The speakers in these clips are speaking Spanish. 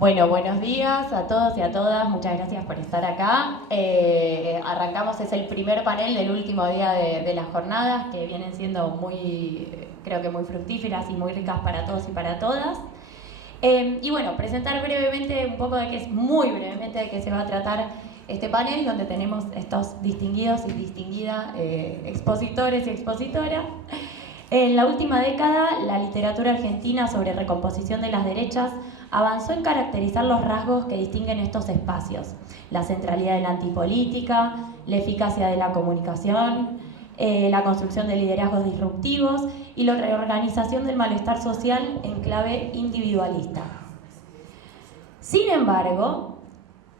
Bueno, buenos días a todos y a todas, muchas gracias por estar acá. Arrancamos, es el primer panel del último día de las jornadas, que vienen siendo creo que muy fructíferas y muy ricas para todos y para todas. Y bueno, presentar brevemente un poco muy brevemente de qué se va a tratar este panel, donde tenemos estos distinguidos y distinguidas expositores y expositoras. En la última década, la literatura argentina sobre recomposición de las derechas avanzó en caracterizar los rasgos que distinguen estos espacios: la centralidad de la antipolítica, la eficacia de la comunicación, la construcción de liderazgos disruptivos y la reorganización del malestar social en clave individualista. Sin embargo,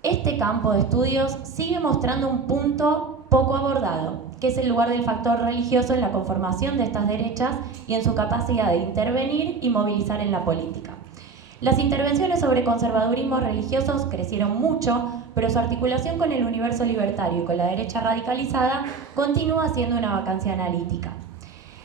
este campo de estudios sigue mostrando un punto poco abordado, que es el lugar del factor religioso en la conformación de estas derechas y en su capacidad de intervenir y movilizar en la política. Las intervenciones sobre conservadurismos religiosos crecieron mucho, pero su articulación con el universo libertario y con la derecha radicalizada continúa siendo una vacancia analítica.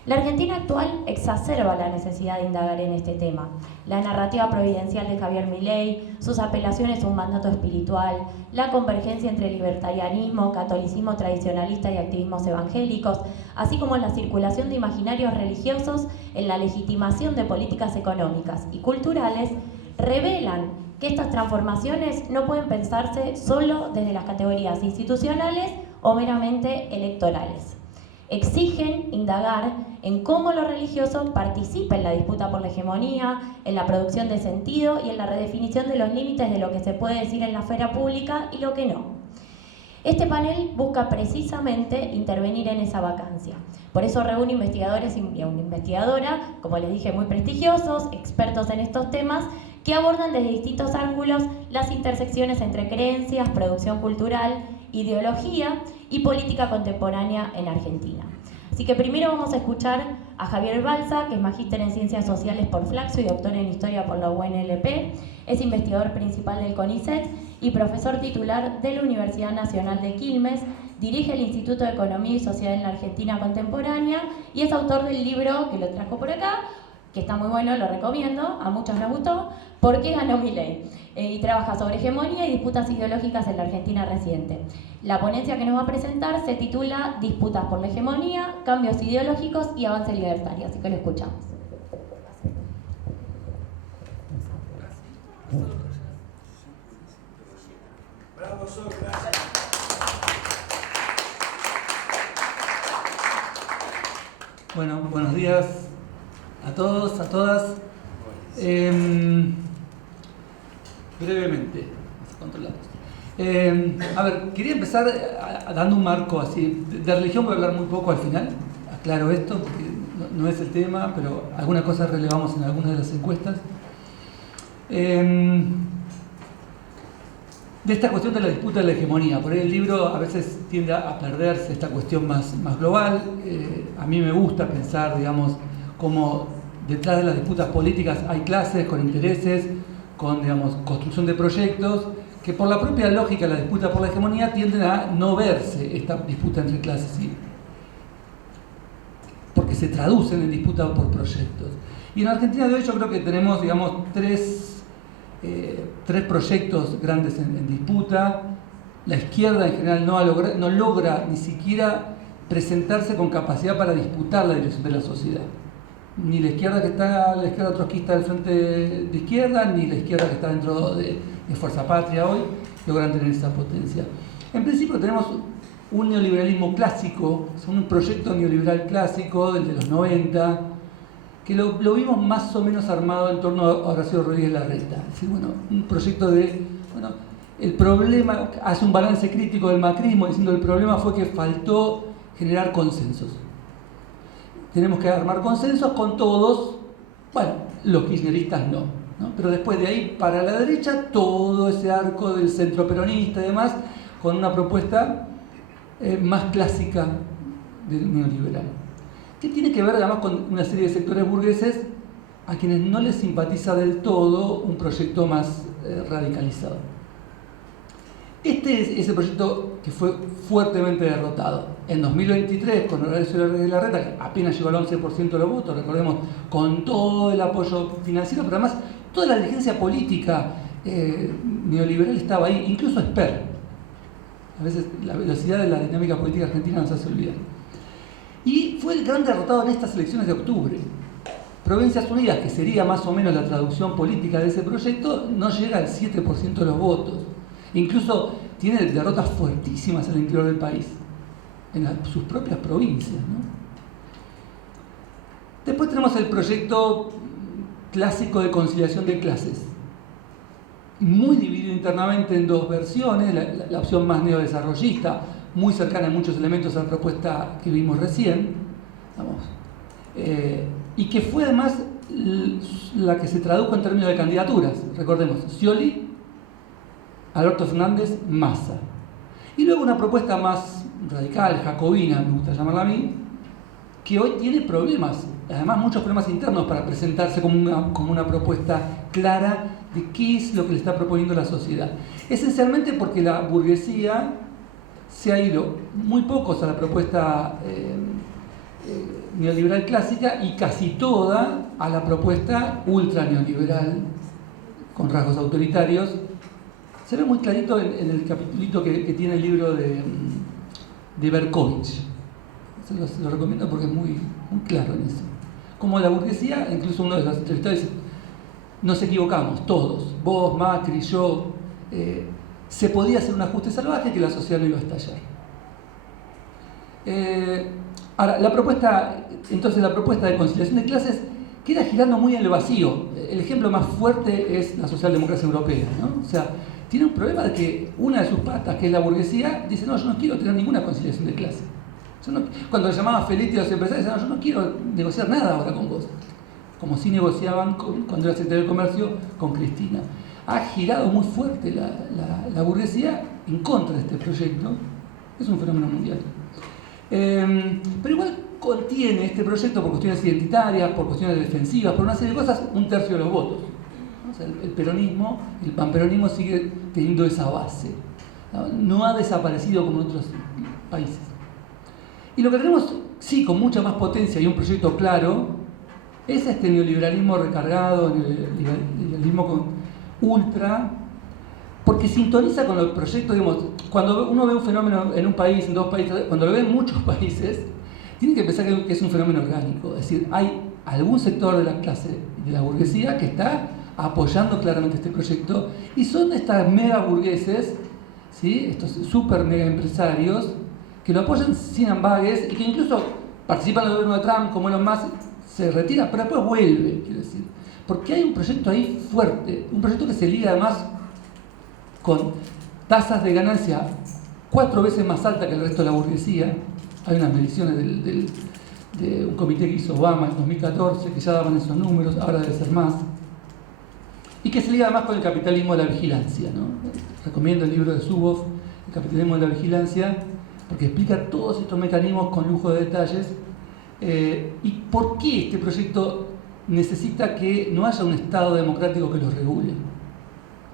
La Argentina actual exacerba la necesidad de indagar en este tema. La narrativa providencial de Javier Milei, sus apelaciones a un mandato espiritual, la convergencia entre libertarianismo, catolicismo tradicionalista y activismos evangélicos, así como la circulación de imaginarios religiosos en la legitimación de políticas económicas y culturales, revelan que estas transformaciones no pueden pensarse solo desde las categorías institucionales o meramente electorales. Exigen indagar en cómo lo religioso participa en la disputa por la hegemonía, en la producción de sentido y en la redefinición de los límites de lo que se puede decir en la esfera pública y lo que no. Este panel busca precisamente intervenir en esa vacancia. Por eso reúne investigadores y una investigadora, como les dije, muy prestigiosos, expertos en estos temas, que abordan desde distintos ángulos las intersecciones entre creencias, producción cultural, ideología y política contemporánea en Argentina. Así que primero vamos a escuchar a Javier Balsa, que es magíster en Ciencias Sociales por Flaxo y doctor en Historia por la UNLP, es investigador principal del CONICET y profesor titular de la Universidad Nacional de Quilmes, dirige el Instituto de Economía y Sociedad en la Argentina Contemporánea y es autor del libro que lo trajo por acá, que está muy bueno, lo recomiendo, a muchos les gustó, ¿Por qué ganó Milei? Y trabaja sobre hegemonía y disputas ideológicas en la Argentina reciente. La ponencia que nos va a presentar se titula Disputas por la hegemonía, cambios ideológicos y avance libertario, así que lo escuchamos. Bravo, Sol, gracias. Bueno, buenos días a todos, a todas. Brevemente, a ver, quería empezar dando un marco así. De religión voy a hablar muy poco al final, aclaro esto, porque no es el tema, pero algunas cosas relevamos en algunas de las encuestas. De esta cuestión de la disputa de la hegemonía, por ahí el libro a veces tiende a perderse esta cuestión más global. A mí me gusta pensar, digamos, cómo detrás de las disputas políticas hay clases con intereses, con, digamos, construcción de proyectos, que por la propia lógica de la disputa por la hegemonía tienden a no verse esta disputa entre clases, ¿sí? Porque se traducen en disputa por proyectos. Y en Argentina de hoy yo creo que tenemos, digamos, tres proyectos grandes en disputa. La izquierda en general no logra ni siquiera presentarse con capacidad para disputar la dirección de la sociedad. Ni la izquierda que está, la izquierda trotskista del Frente de Izquierda, ni la izquierda que está dentro de Fuerza Patria hoy, logran tener esa potencia. En principio tenemos un neoliberalismo clásico, un proyecto neoliberal clásico, del de los 90, que lo vimos más o menos armado en torno a Horacio Rodríguez Larreta. Es decir, bueno, un proyecto el problema, hace un balance crítico del macrismo, diciendo el problema fue que faltó generar consensos. Tenemos que armar consensos con todos, bueno, los kirchneristas no, pero después de ahí para la derecha todo ese arco del centro peronista y demás, con una propuesta más clásica del neoliberal, que tiene que ver además con una serie de sectores burgueses a quienes no les simpatiza del todo un proyecto más radicalizado. Este es ese proyecto que fue fuertemente derrotado. En 2023, con Horacio Rodríguez Larreta, que apenas llegó al 11% de los votos, recordemos, con todo el apoyo financiero, pero además toda la dirigencia política neoliberal estaba ahí, incluso Esper. A veces la velocidad de la dinámica política argentina nos hace olvidar. Y fue el gran derrotado en estas elecciones de octubre. Provincias Unidas, que sería más o menos la traducción política de ese proyecto, no llega al 7% de los votos. Incluso tiene derrotas fuertísimas en el interior del país, en sus propias provincias, ¿no? Después tenemos el proyecto clásico de conciliación de clases, muy dividido internamente en dos versiones, la opción más neodesarrollista, muy cercana en muchos elementos a la propuesta que vimos recién, vamos, y que fue además la que se tradujo en términos de candidaturas. Recordemos, Scioli, Alberto Fernández, Massa. Y luego una propuesta más radical, jacobina, me gusta llamarla a mí, que hoy tiene problemas, además muchos problemas internos para presentarse como una propuesta clara de qué es lo que le está proponiendo la sociedad. Esencialmente porque la burguesía se ha ido muy pocos a la propuesta neoliberal clásica y casi toda a la propuesta ultra neoliberal con rasgos autoritarios. Se ve muy clarito en el capitulito que tiene el libro de Berkovich. Se lo recomiendo porque es muy claro en eso. Como la burguesía, incluso uno de los entrevistados dice, nos equivocamos todos, vos, Macri, yo, se podía hacer un ajuste salvaje que la sociedad no iba a estallar. Ahora, la propuesta de conciliación de clases queda girando muy en el vacío. El ejemplo más fuerte es la socialdemocracia europea, ¿no? O sea, tiene un problema de que una de sus patas, que es la burguesía, dice, no, yo no quiero tener ninguna conciliación de clases. Cuando le llamaba Feletti a los empresarios, decían, no, yo no quiero negociar nada ahora con vos. Como si negociaban cuando era secretario de Comercio con Cristina. Ha girado muy fuerte la burguesía en contra de este proyecto. Es un fenómeno mundial. Pero igual contiene este proyecto por cuestiones identitarias, por cuestiones defensivas, por una serie de cosas, un tercio de los votos. O sea, el peronismo, el panperonismo sigue teniendo esa base. No ha desaparecido como en otros países. Y lo que tenemos, sí, con mucha más potencia y un proyecto claro, es este neoliberalismo recargado, neoliberalismo con ultra, porque sintoniza con los proyectos, digamos, cuando uno ve un fenómeno en un país, en dos países, cuando lo ve en muchos países, tiene que pensar que es un fenómeno orgánico, es decir, hay algún sector de la clase, de la burguesía, que está apoyando claramente este proyecto, y son estas mega burgueses, ¿sí? Estos super mega empresarios, que lo apoyan sin ambages y que incluso participan en el gobierno de Trump, como Elon Musk, se retira, pero después vuelve, quiero decir. Porque hay un proyecto ahí fuerte, un proyecto que se liga además con tasas de ganancia 4 veces más altas que el resto de la burguesía. Hay unas mediciones de un comité que hizo Obama en 2014 que ya daban esos números, ahora debe ser más. Y que se liga además con el capitalismo de la vigilancia, ¿no? Recomiendo el libro de Zuboff, El capitalismo de la vigilancia, porque explica todos estos mecanismos con lujo de detalles. ¿Y por qué este proyecto necesita que no haya un Estado democrático que lo regule?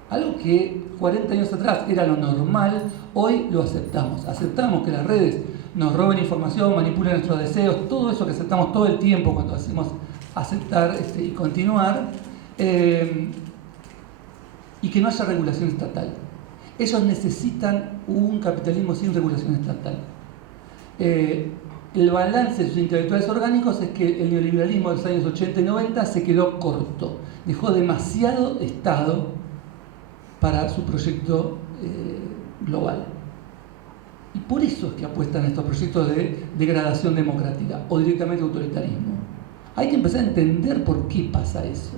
Algo que 40 años atrás era lo normal, hoy lo aceptamos. Aceptamos que las redes nos roben información, manipulen nuestros deseos, todo eso que aceptamos todo el tiempo cuando hacemos aceptar y continuar, y que no haya regulación estatal. Ellos necesitan un capitalismo sin regulación estatal. El balance de sus intelectuales orgánicos es que el neoliberalismo de los años 80 y 90 se quedó corto, dejó demasiado Estado para su proyecto global. Y por eso es que apuestan a estos proyectos de degradación democrática o directamente autoritarismo. Hay que empezar a entender por qué pasa eso.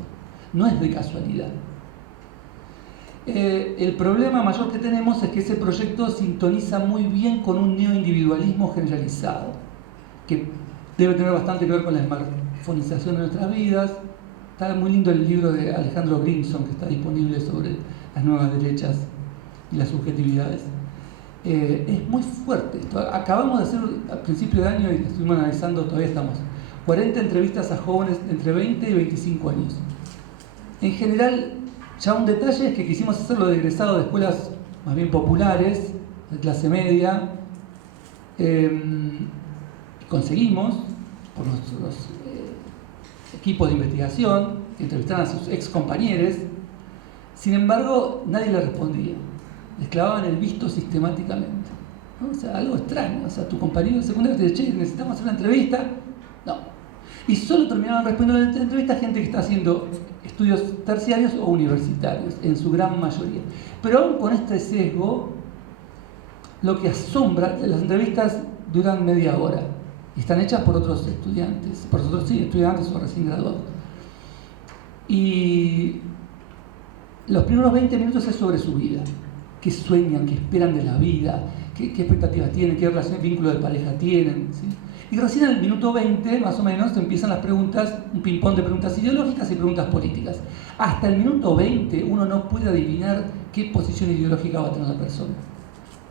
No es de casualidad. El problema mayor que tenemos es que ese proyecto sintoniza muy bien con un neoindividualismo generalizado, que debe tener bastante que ver con la smartphonización de nuestras vidas. Está muy lindo el libro de Alejandro Grimson que está disponible sobre las nuevas derechas y las subjetividades. Es muy fuerte esto. Acabamos de hacer a principio de año, y lo estuvimos analizando, todavía estamos, 40 entrevistas a jóvenes entre 20 y 25 años. En general, ya un detalle es que quisimos hacerlo de egresados de escuelas más bien populares, de clase media. Conseguimos, por nuestros equipos de investigación, que entrevistaran a sus ex compañeros, Sin embargo, nadie le respondía. Les clavaban el visto sistemáticamente, ¿no? O sea, algo extraño. O sea, tu compañero de secundario te dice, che, necesitamos hacer una entrevista. No. Y solo terminaban respondiendo la entrevista gente que está haciendo estudios terciarios o universitarios, en su gran mayoría. Pero aún con este sesgo, lo que asombra, las entrevistas duran media hora y están hechas por otros estudiantes, estudiantes o recién graduados. Y los primeros 20 minutos es sobre su vida, qué sueñan, qué esperan de la vida, qué expectativas tienen, qué relación, vínculo de pareja tienen, ¿sí? Y recién al minuto 20, más o menos, empiezan las preguntas, un ping-pong de preguntas ideológicas y preguntas políticas. Hasta el minuto 20 uno no puede adivinar qué posición ideológica va a tener la persona.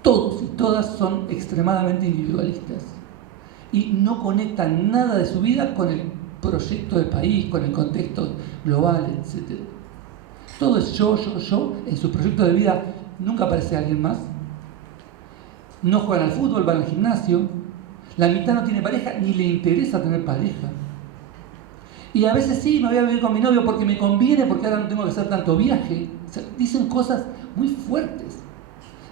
Todos y todas son extremadamente individualistas y no conectan nada de su vida con el proyecto de país, con el contexto global, etc. Todo es yo. En su proyecto de vida nunca aparece alguien más. No juegan al fútbol, van al gimnasio. La mitad no tiene pareja, ni le interesa tener pareja. Y a veces sí, me voy a vivir con mi novio porque me conviene, porque ahora no tengo que hacer tanto viaje. O sea, dicen cosas muy fuertes.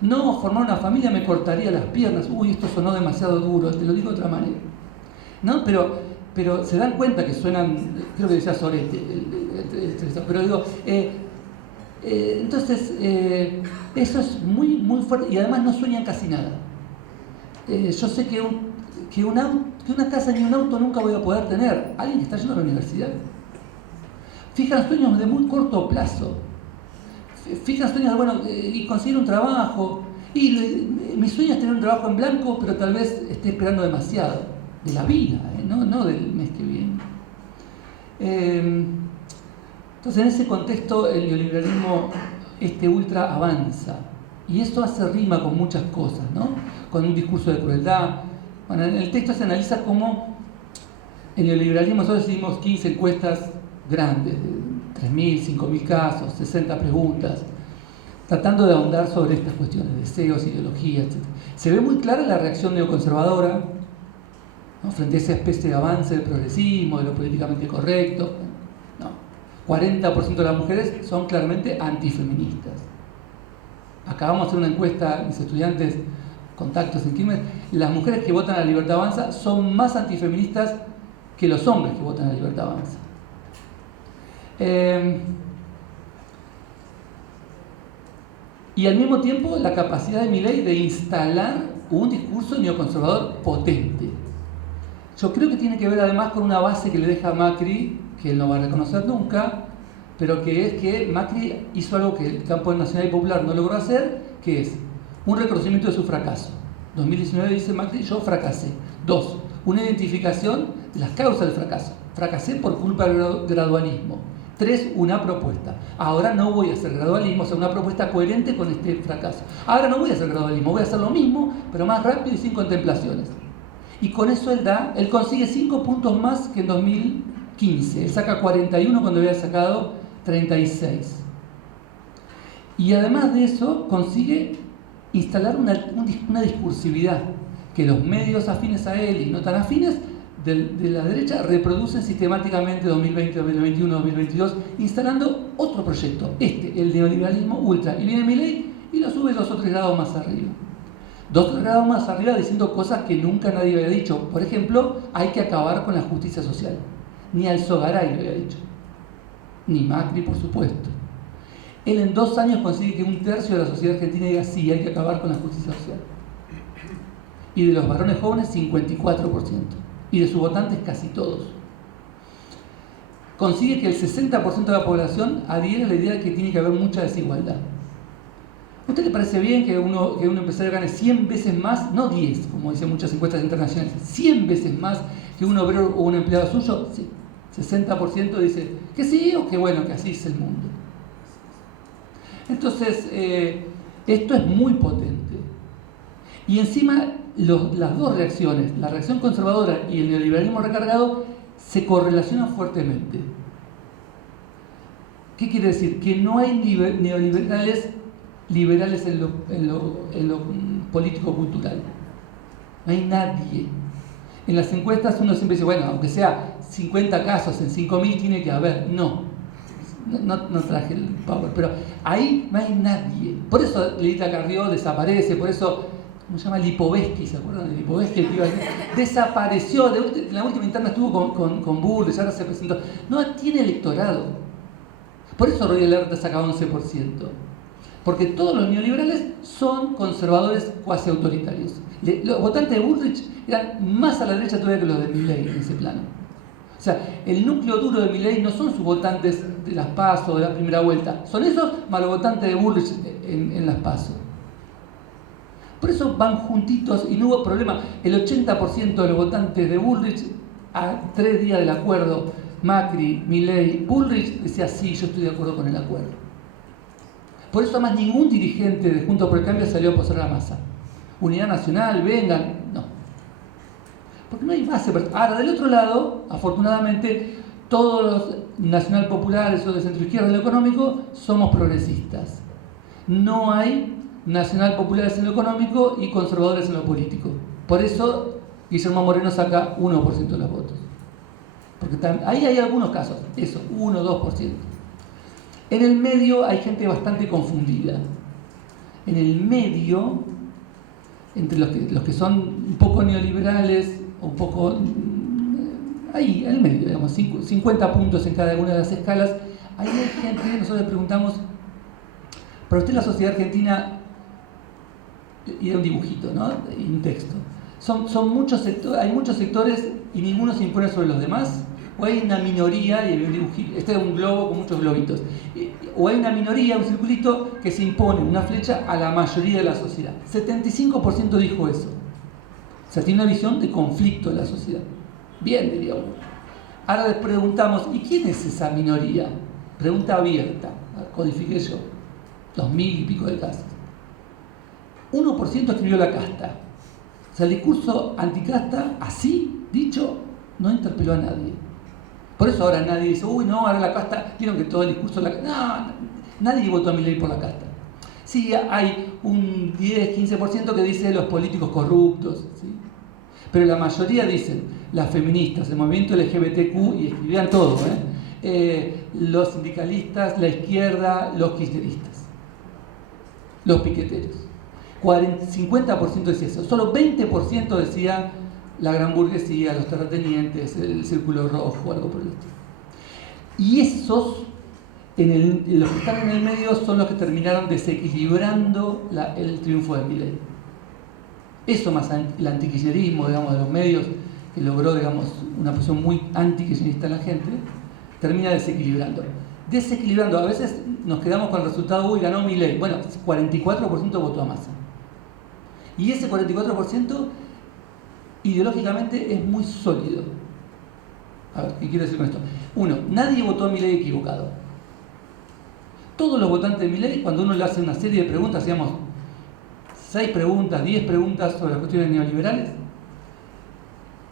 No, formar una familia me cortaría las piernas. Uy, esto sonó demasiado duro, te lo digo de otra manera. ¿No? Pero se dan cuenta que suenan, creo que decía Sorete, pero digo, entonces, eso es muy, muy fuerte y además no sueñan casi nada. Yo sé que una casa ni un auto nunca voy a poder tener. Alguien que está yendo a la universidad. Fijan sueños de muy corto plazo. Fijan sueños de, bueno, y conseguir un trabajo. Y mi sueño es tener un trabajo en blanco, pero tal vez esté esperando demasiado. De la vida, no del mes que viene. Entonces, en ese contexto, el neoliberalismo ultra avanza. Y esto hace rima con muchas cosas, ¿no? Con un discurso de crueldad. Bueno, en el texto se analiza cómo en el neoliberalismo nosotros hicimos 15 encuestas grandes, de 3.000, 5.000 casos, 60 preguntas, tratando de ahondar sobre estas cuestiones, deseos, ideología, etc. Se ve muy clara la reacción neoconservadora, ¿no? Frente a esa especie de avance del progresismo, de lo políticamente correcto. No. 40% de las mujeres son claramente antifeministas. Acabamos de hacer una encuesta, mis estudiantes, contactos en Quilmes, las mujeres que votan a Libertad Avanza son más antifeministas que los hombres que votan a Libertad Avanza. Y al mismo tiempo la capacidad de Milei de instalar un discurso neoconservador potente. Yo creo que tiene que ver además con una base que le deja a Macri, que él no va a reconocer nunca, pero que es que Macri hizo algo que el campo nacional y popular no logró hacer, que es un reconocimiento de su fracaso. 2019 dice Macri, yo fracasé. 2, una identificación de las causas del fracaso. Fracasé por culpa del gradualismo. 3, una propuesta. Ahora no voy a hacer gradualismo, o sea, una propuesta coherente con este fracaso. Ahora no voy a hacer gradualismo, voy a hacer lo mismo, pero más rápido y sin contemplaciones. Y con eso él consigue 5 puntos más que en 2015. Él saca 41 cuando había sacado 36. Y además de eso, consigue instalar una discursividad que los medios afines a él y no tan afines de la derecha reproducen sistemáticamente 2020, 2021, 2022, instalando otro proyecto, el neoliberalismo ultra. Y viene Milei y lo sube 2 o 3 grados más arriba. 2 o 3 grados más arriba diciendo cosas que nunca nadie había dicho. Por ejemplo, hay que acabar con la justicia social. Ni Alzogaray lo había dicho. Ni Macri, por supuesto. Él en 2 años consigue que 1/3 de la sociedad argentina diga sí, hay que acabar con la justicia social. Y de los varones jóvenes, 54%. Y de sus votantes, casi todos. Consigue que el 60% de la población adhiere a la idea de que tiene que haber mucha desigualdad. ¿A usted le parece bien que un empresario gane 100 veces más, no 10, como dicen muchas encuestas internacionales, 100 veces más que un obrero o un empleado suyo? Sí. 60% dice que sí o que bueno, que así es el mundo. Entonces, esto es muy potente. Y encima, las dos reacciones, la reacción conservadora y el neoliberalismo recargado, se correlacionan fuertemente. ¿Qué quiere decir? Que no hay neoliberales liberales en lo político-cultural. No hay nadie. En las encuestas uno siempre dice, bueno, aunque sea 50 casos en 5.000 tiene que haber. No. no traje el power, pero ahí no hay nadie. Por eso Lilita Carrió desaparece, por eso, ¿cómo se llama? Lipovetsky, ¿se acuerdan de Lipovetsky? Desapareció, en la última interna estuvo con Bullrich, ahora se presentó. No tiene electorado. Por eso Roy Alerta saca 11%. Porque todos los neoliberales son conservadores cuasi autoritarios. Los votantes de Bullrich eran más a la derecha todavía que los de Milei en ese plano. O sea, el núcleo duro de Milei no son sus votantes de las PASO, de la primera vuelta. Son esos más los votantes de Bullrich en las PASO. Por eso van juntitos y no hubo problema. El 80% de los votantes de Bullrich, a 3 días del acuerdo, Macri, Milei, Bullrich, decía sí, yo estoy de acuerdo con el acuerdo. Por eso además ningún dirigente de Juntos por el Cambio salió a posar a Massa. Unidad Nacional, vengan, no. Porque no hay base. Ahora, del otro lado, afortunadamente, todos los nacional populares o de centro izquierda en lo económico somos progresistas. No hay nacional populares en lo económico y conservadores en lo político. Por eso Guillermo Moreno saca 1% de los votos. Porque ahí hay algunos casos, eso, 1 o 2%. En el medio hay gente bastante confundida. En el medio, entre los que son un poco neoliberales, un poco ahí, en el medio, digamos, 50 puntos en cada una de las escalas, ahí hay gente, nosotros le preguntamos, para usted la sociedad argentina, y era un dibujito, ¿no? Y un texto. Son muchos sectores, hay muchos sectores y ninguno se impone sobre los demás, o hay una minoría, y un dibujito, este es un globo con muchos globitos, o hay una minoría, un circulito, que se impone una flecha a la mayoría de la sociedad. 75% dijo eso. O sea, tiene una visión de conflicto de la sociedad. Bien, diríamos. Ahora les preguntamos, ¿y quién es esa minoría? Pregunta abierta, codifiqué yo, 2000 y pico de casos. 1% escribió la casta. O sea, el discurso anticasta, así dicho, no interpeló a nadie. Por eso ahora nadie dice, uy, no, ahora la casta, vieron que todo el discurso de la casta. No, nadie votó a Milei por la casta. Sí, hay un 10-15% que dice los políticos corruptos, ¿sí? Pero la mayoría dicen las feministas, el movimiento LGBTQ, y escribían todo, los sindicalistas, la izquierda, los kirchneristas, los piqueteros. 50% decía eso, solo 20% decía la gran burguesía, los terratenientes, el círculo rojo, algo por el estilo. Y esos, los que están en el medio, son los que terminaron desequilibrando el triunfo de Milei. Eso más el antikirchnerismo, digamos, de los medios, que logró, digamos, una posición muy antikirchnerista en la gente, termina desequilibrando. A veces nos quedamos con el resultado, uy, ganó Milei. Bueno, 44% votó a Massa. Y ese 44% ideológicamente es muy sólido. A ver, ¿qué quiero decir con esto? Uno, nadie votó a Milei equivocado. Todos los votantes de Milei, cuando uno le hace una serie de preguntas, digamos, 6 preguntas, 10 preguntas sobre las cuestiones neoliberales,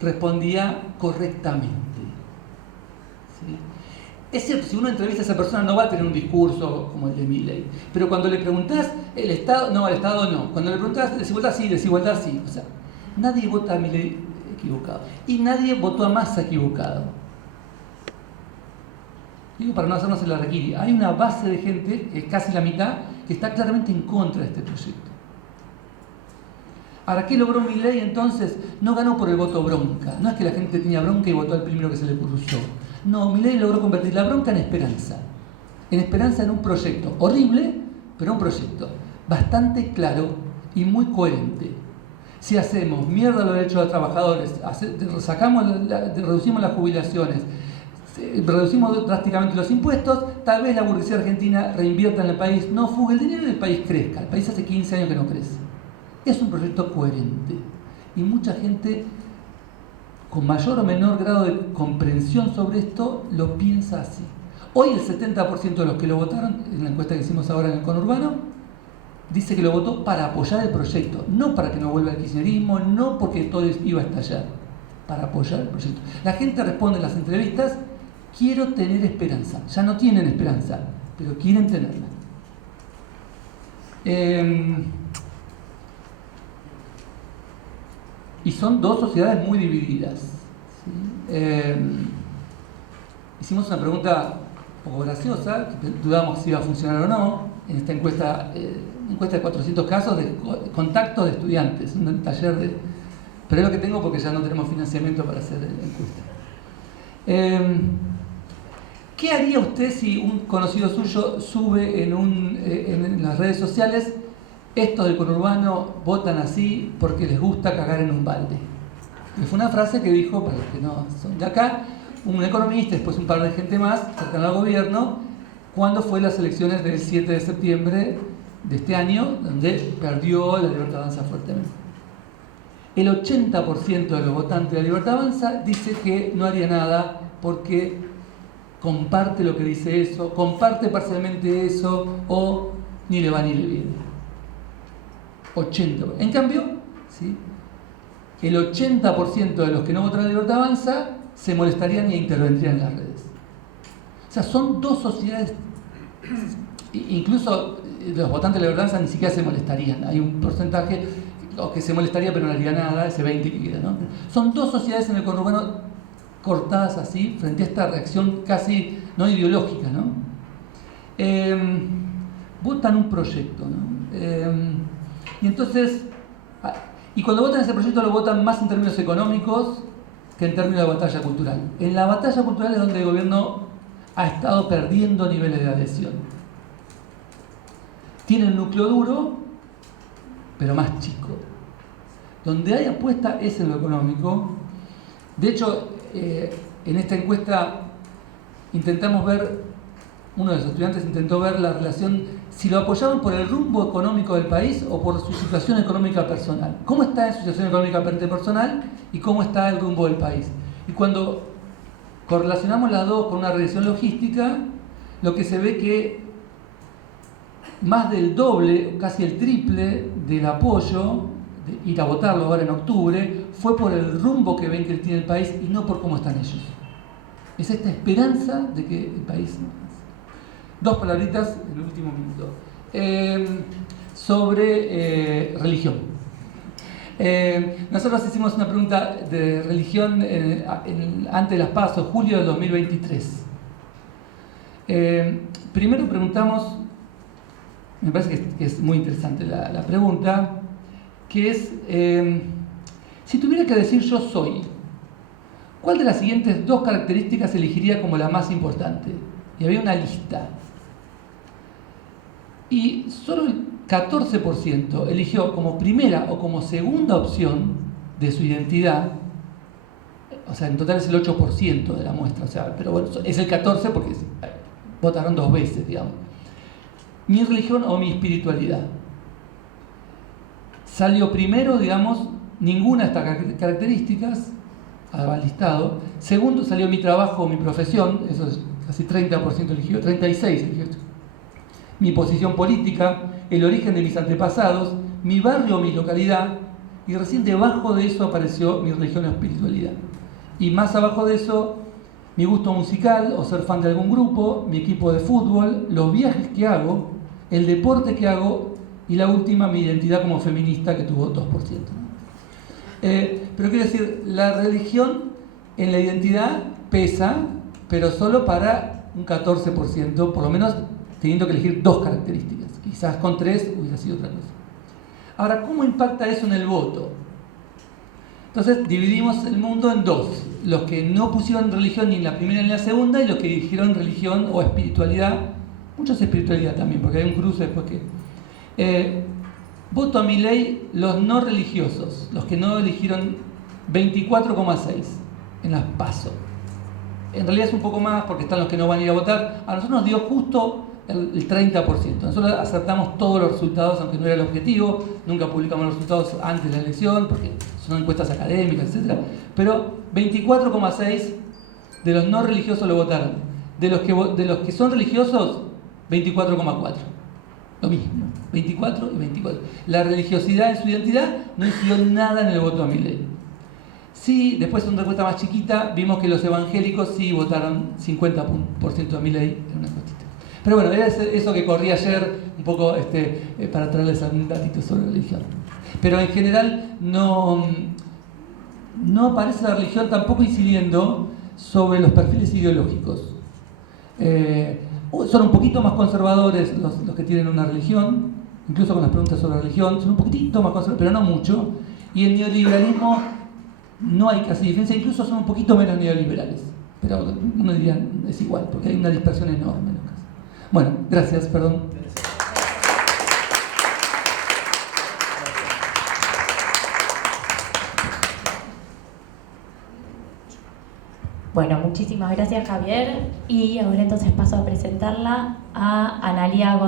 respondía correctamente. ¿Sí? Es cierto, si uno entrevista a esa persona no va a tener un discurso como el de Milei, pero cuando le preguntás el Estado no. Cuando le preguntás desigualdad sí. O sea, nadie vota a Milei equivocado. Y nadie votó a Massa equivocado. Digo, para no hacernos el harakiri, hay una base de gente, que es casi la mitad, que está claramente en contra de este proyecto. ¿Para qué logró Milei entonces? No ganó por el voto bronca. No es que la gente tenía bronca y votó al primero que se le cruzó. No, Milei logró convertir la bronca en esperanza. En esperanza en un proyecto horrible, pero un proyecto bastante claro y muy coherente. Si hacemos mierda a los derechos de los trabajadores, reducimos las jubilaciones, reducimos drásticamente los impuestos, tal vez la burguesía argentina reinvierta en el país, no fugue el dinero y el país crezca. El país hace 15 años que no crece. Es un proyecto coherente. Y mucha gente, con mayor o menor grado de comprensión sobre esto, lo piensa así. Hoy el 70% de los que lo votaron, en la encuesta que hicimos ahora en el conurbano, dice que lo votó para apoyar el proyecto, no para que no vuelva el kirchnerismo, no porque todo iba a estallar, para apoyar el proyecto. La gente responde en las entrevistas, quiero tener esperanza. Ya no tienen esperanza, pero quieren tenerla. Y son dos sociedades muy divididas, ¿sí? Hicimos una pregunta un poco graciosa, que dudamos si iba a funcionar o no, en esta encuesta de 400 casos de contactos de estudiantes, un taller de... Pero es lo que tengo porque ya no tenemos financiamiento para hacer la encuesta. ¿Qué haría usted si un conocido suyo sube en las redes sociales: estos del conurbano votan así porque les gusta cagar en un balde? Y fue una frase que dijo, para los que no son de acá, un economista, después un par de gente más, cercano al gobierno, cuando fue las elecciones del 7 de septiembre de este año, donde perdió la Libertad Avanza fuertemente. El 80% de los votantes de la Libertad Avanza dice que no haría nada porque comparte lo que dice eso, comparte parcialmente eso, o ni le va ni le viene. 80%. En cambio, ¿sí?, el 80% de los que no votan a la Libertad Avanza se molestarían e intervendrían en las redes. O sea, son dos sociedades. Incluso los votantes de la Libertad Avanza ni siquiera se molestarían. Hay un porcentaje que se molestaría pero no haría nada, ese 20% que queda, ¿no? Son dos sociedades en el conurbano cortadas así frente a esta reacción casi no ideológica, ¿no? Votan un proyecto, ¿no? Y entonces, y cuando votan ese proyecto lo votan más en términos económicos que en términos de batalla cultural. En la batalla cultural es donde el gobierno ha estado perdiendo niveles de adhesión. Tiene un núcleo duro, pero más chico. Donde hay apuesta es en lo económico. De hecho, en esta encuesta intentamos ver, uno de los estudiantes intentó ver la relación, si lo apoyaban por el rumbo económico del país o por su situación económica personal. ¿Cómo está en su situación económica personal y cómo está el rumbo del país? Y cuando correlacionamos las dos con una regresión logística, lo que se ve que más del doble, casi el triple del apoyo, de ir a votarlo ahora en octubre, fue por el rumbo que ven que tiene el país y no por cómo están ellos. Es esta esperanza de que el país... Dos palabritas en el último minuto. Sobre religión. Nosotros hicimos una pregunta de religión antes de las PASO, julio del 2023. Primero preguntamos, me parece que es muy interesante la pregunta, que es, si tuviera que decir yo soy, ¿cuál de las siguientes dos características elegiría como la más importante? Y había una lista. Y solo el 14% eligió como primera o como segunda opción de su identidad, o sea, en total es el 8% de la muestra, o sea, pero bueno, es el 14% porque votaron dos veces, digamos. Mi religión o mi espiritualidad. Salió primero, digamos, ninguna de estas características al listado. Segundo salió mi trabajo o mi profesión, eso es casi 30% eligió, 36% eligió. Mi posición política, el origen de mis antepasados, mi barrio o mi localidad, y recién debajo de eso apareció mi religión o espiritualidad. Y más abajo de eso, mi gusto musical o ser fan de algún grupo, mi equipo de fútbol, los viajes que hago, el deporte que hago y la última, mi identidad como feminista, que tuvo 2%. Pero quiero decir, la religión en la identidad pesa, pero solo para un 14%, por lo menos teniendo que elegir dos características. Quizás con tres hubiera sido otra cosa. Ahora, ¿cómo impacta eso en el voto? Entonces dividimos el mundo en dos: los que no pusieron religión ni en la primera ni en la segunda, y los que eligieron religión o espiritualidad. Muchos espiritualidad también, porque hay un cruce después que... voto a Milei los no religiosos, los que no eligieron, 24,6 en las PASO. En realidad es un poco más porque están los que no van a ir a votar. A nosotros nos dio justo el 30%. Nosotros acertamos todos los resultados, aunque no era el objetivo. Nunca publicamos los resultados antes de la elección porque son encuestas académicas, etc. Pero 24,6 de los no religiosos lo votaron. De los que son religiosos, 24,4. Lo mismo, 24 y 24. La religiosidad en su identidad no incidió nada en el voto a Milei. Sí, después en una encuesta más chiquita vimos que los evangélicos sí votaron 50% a Milei en una encuestita. Pero bueno, era eso que corrí ayer un poco para traerles algún datito sobre religión. Pero en general no aparece la religión tampoco incidiendo sobre los perfiles ideológicos. Son un poquito más conservadores los que tienen una religión, incluso con las preguntas sobre religión, son un poquitito más conservadores, pero no mucho. Y el neoliberalismo no hay casi diferencia, incluso son un poquito menos neoliberales. Pero uno diría, es igual, porque hay una dispersión enorme en los casos. Bueno, gracias, perdón. Bueno, muchísimas gracias, Javier. Y ahora entonces paso a presentarla a Analía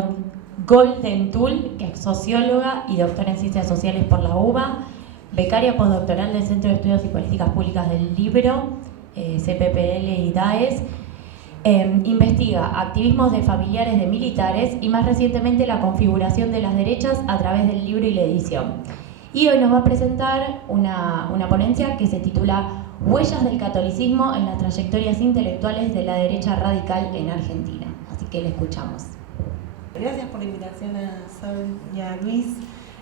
Goldentul, que es socióloga y doctora en Ciencias Sociales por la UBA, becaria postdoctoral del Centro de Estudios y Políticas Públicas del Libro, CPPL y DAES. Investiga activismos de familiares de militares y más recientemente la configuración de las derechas a través del libro y la edición. Y hoy nos va a presentar una ponencia que se titula Huellas del catolicismo en las trayectorias intelectuales de la derecha radical en Argentina. Así que le escuchamos. Gracias por la invitación a Sol y a Luis.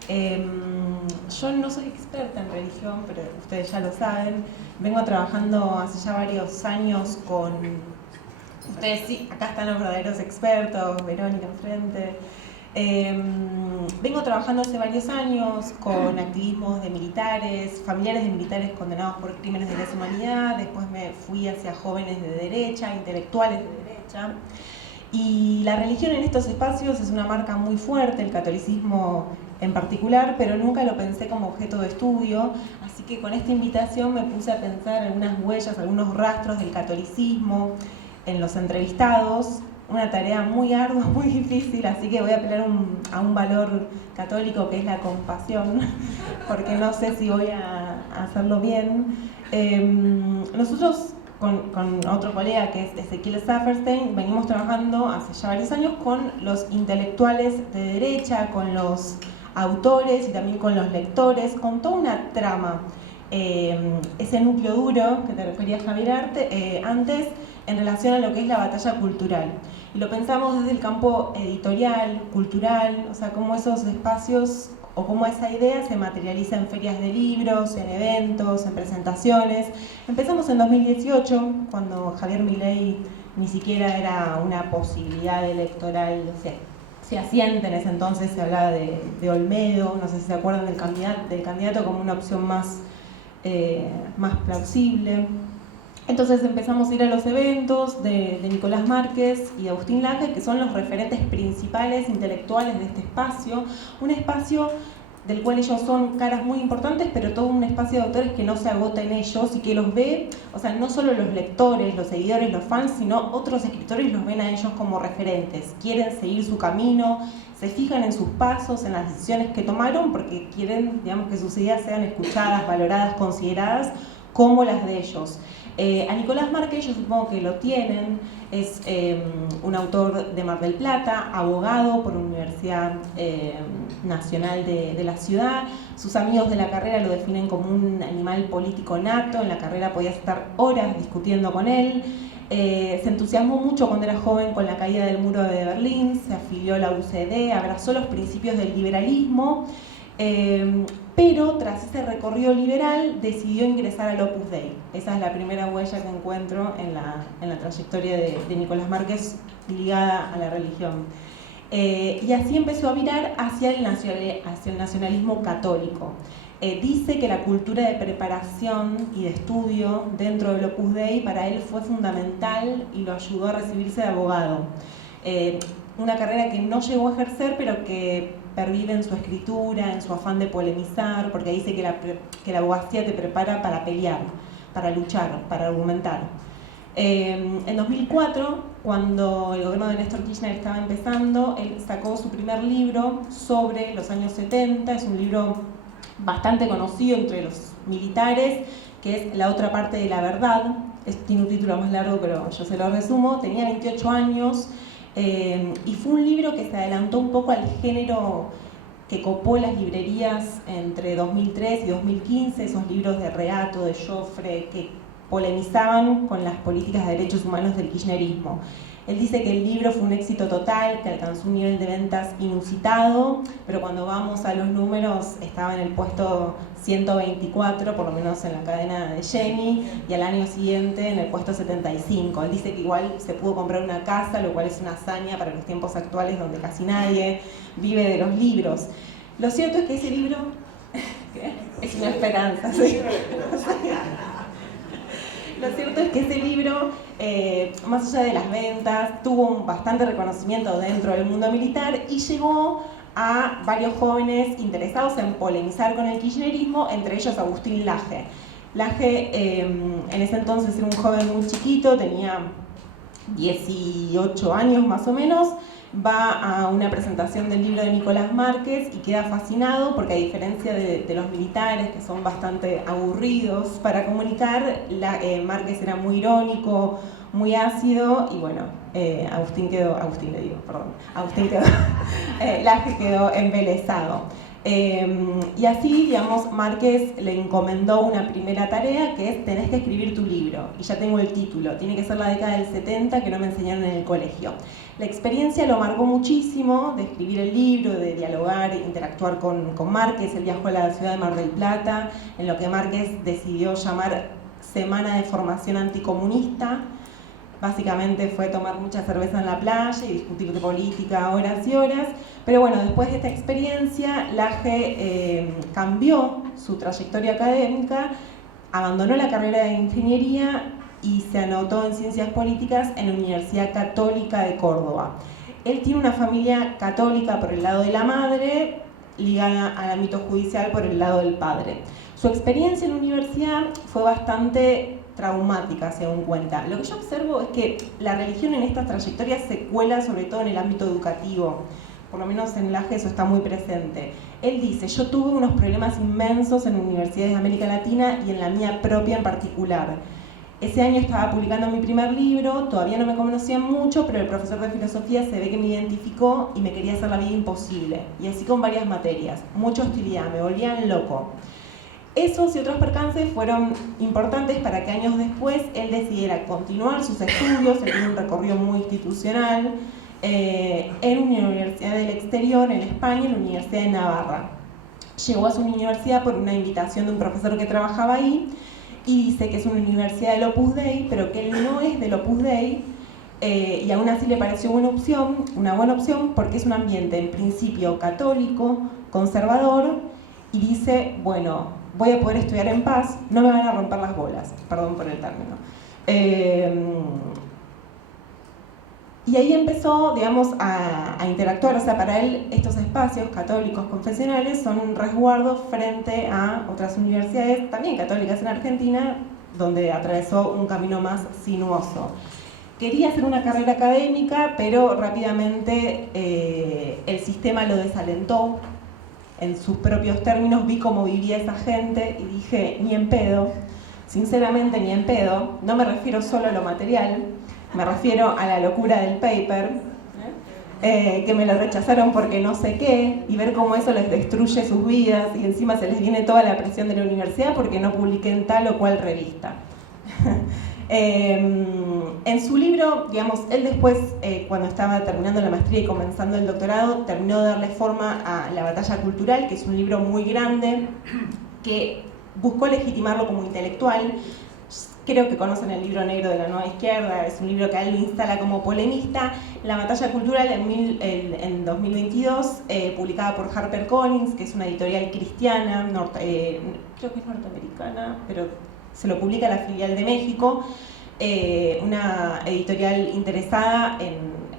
Yo no soy experta en religión, pero ustedes ya lo saben. Vengo trabajando hace ya varios años con... Ustedes sí, acá están los verdaderos expertos, Verónica enfrente. Vengo trabajando hace varios años con activismos de militares, familiares de militares condenados por crímenes de lesa humanidad. Después me fui hacia jóvenes de derecha, intelectuales de derecha. Y la religión en estos espacios es una marca muy fuerte, el catolicismo en particular, pero nunca lo pensé como objeto de estudio. Así que con esta invitación me puse a pensar algunas huellas, algunos rastros del catolicismo en los entrevistados. Una tarea muy ardua, muy difícil, así que voy a apelar a un valor católico que es la compasión, porque no sé si voy a hacerlo bien. Nosotros, con otro colega que es Ezequiel Saferstein, venimos trabajando hace ya varios años con los intelectuales de derecha, con los autores y también con los lectores, con toda una trama. Ese núcleo duro que te refería Javier antes, en relación a lo que es la batalla cultural. Y lo pensamos desde el campo editorial, cultural, o sea, cómo esos espacios o cómo esa idea se materializa en ferias de libros, en eventos, en presentaciones. Empezamos en 2018, cuando Javier Milei ni siquiera era una posibilidad electoral, se asiente en ese entonces, se hablaba de Olmedo, no sé si se acuerdan del candidato como una opción más plausible. Entonces empezamos a ir a los eventos de Nicolás Márquez y Agustín Laje, que son los referentes principales intelectuales de este espacio, un espacio del cual ellos son caras muy importantes, pero todo un espacio de autores que no se agota en ellos y que los ve, o sea, no solo los lectores, los seguidores, los fans, sino otros escritores los ven a ellos como referentes, quieren seguir su camino, se fijan en sus pasos, en las decisiones que tomaron, porque quieren, digamos, que sus ideas sean escuchadas, valoradas, consideradas como las de ellos. A Nicolás Márquez, yo supongo que lo tienen, es un autor de Mar del Plata, abogado por la Universidad Nacional de la ciudad. Sus amigos de la carrera lo definen como un animal político nato, en la carrera podías estar horas discutiendo con él. Se entusiasmó mucho cuando era joven con la caída del muro de Berlín, se afilió a la UCD, abrazó los principios del liberalismo, pero tras ese recorrido liberal decidió ingresar al Opus Dei. Esa es la primera huella que encuentro en la trayectoria de Nicolás Márquez ligada a la religión. Y así empezó a virar hacia el nacionalismo católico. Dice que la cultura de preparación y de estudio dentro del Opus Dei para él fue fundamental y lo ayudó a recibirse de abogado. Una carrera que no llegó a ejercer, pero que pervive en su escritura, en su afán de polemizar, porque dice que la abogacía te prepara para pelear, para luchar, para argumentar. En 2004, cuando el gobierno de Néstor Kirchner estaba empezando, él sacó su primer libro sobre los años 70, es un libro bastante conocido entre los militares, que es La otra parte de la verdad. Tiene un título más largo, pero yo se lo resumo. Tenía 28 años y fue un libro que se adelantó un poco al género que copó las librerías entre 2003 y 2015, esos libros de Reato, de Joffre, que polemizaban con las políticas de derechos humanos del kirchnerismo. Él dice que el libro fue un éxito total, que alcanzó un nivel de ventas inusitado, pero cuando vamos a los números estaba en el puesto 124, por lo menos en la cadena de Jenny, y al año siguiente en el puesto 75. Él dice que igual se pudo comprar una casa, lo cual es una hazaña para los tiempos actuales donde casi nadie vive de los libros. Lo cierto es que ese libro es una esperanza, ¿sí? Lo cierto es que ese libro, más allá de las ventas, tuvo un bastante reconocimiento dentro del mundo militar y llegó a varios jóvenes interesados en polemizar con el kirchnerismo, entre ellos Agustín Laje. Laje en ese entonces era un joven muy chiquito, tenía 18 años más o menos, va a una presentación del libro de Nicolás Márquez y queda fascinado porque, a diferencia de los militares, que son bastante aburridos para comunicar, Márquez era muy irónico, muy ácido, y bueno, Laje quedó embelesado. Y así, digamos, Márquez le encomendó una primera tarea, que es: tenés que escribir tu libro. Y ya tengo el título, tiene que ser la década del 70, que no me enseñaron en el colegio. La experiencia lo marcó muchísimo, de escribir el libro, de dialogar, interactuar con Márquez. Él viajó a la ciudad de Mar del Plata, en lo que Márquez decidió llamar Semana de Formación Anticomunista. Básicamente fue tomar mucha cerveza en la playa y discutir de política horas y horas. Pero bueno, después de esta experiencia, Laje cambió su trayectoria académica, abandonó la carrera de ingeniería y se anotó en Ciencias Políticas en la Universidad Católica de Córdoba. Él tiene una familia católica por el lado de la madre, ligada al ámbito judicial por el lado del padre. Su experiencia en la universidad fue bastante traumática, según cuenta. Lo que yo observo es que la religión en estas trayectorias se cuela sobre todo en el ámbito educativo. Por lo menos en Laje eso está muy presente. Él dice: yo tuve unos problemas inmensos en universidades de América Latina y en la mía propia en particular. Ese año estaba publicando mi primer libro, todavía no me conocían mucho, pero el profesor de filosofía se ve que me identificó y me quería hacer la vida imposible. Y así con varias materias. Mucha hostilidad, me volvían loco. Esos y otros percances fueron importantes para que años después él decidiera continuar sus estudios. Él tiene un recorrido muy institucional en una universidad del exterior, en España, en la Universidad de Navarra. Llegó a su universidad por una invitación de un profesor que trabajaba ahí y dice que es una universidad del Opus Dei, pero que él no es del Opus Dei, y aún así le pareció una buena opción porque es un ambiente en principio católico, conservador, y dice: bueno, voy a poder estudiar en paz, no me van a romper las bolas, perdón por el término. Y ahí empezó, digamos, a interactuar. O sea, para él estos espacios católicos confesionales son un resguardo frente a otras universidades, también católicas en Argentina, donde atravesó un camino más sinuoso. Quería hacer una carrera académica, pero rápidamente el sistema lo desalentó. En sus propios términos, vi cómo vivía esa gente y dije: ni en pedo, sinceramente ni en pedo. No me refiero solo a lo material, me refiero a la locura del paper, que me lo rechazaron porque no sé qué, y ver cómo eso les destruye sus vidas y encima se les viene toda la presión de la universidad porque no publiqué en tal o cual revista. En su libro, digamos, él después, cuando estaba terminando la maestría y comenzando el doctorado, terminó de darle forma a La Batalla Cultural, que es un libro muy grande, que buscó legitimarlo como intelectual. Creo que conocen el libro negro de la Nueva Izquierda, es un libro que a él lo instala como polemista. La Batalla Cultural en 2022, publicada por HarperCollins, que es una editorial cristiana, creo que es norteamericana, pero se lo publica la filial de México, una editorial interesada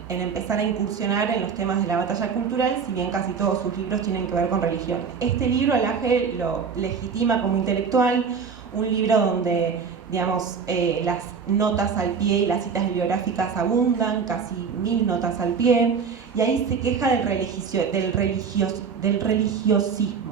en empezar a incursionar en los temas de la batalla cultural, si bien casi todos sus libros tienen que ver con religión. Este libro Laje lo legitima como intelectual, un libro donde, digamos, las notas al pie y las citas bibliográficas abundan, casi 1000 notas al pie, y ahí se queja del religiosismo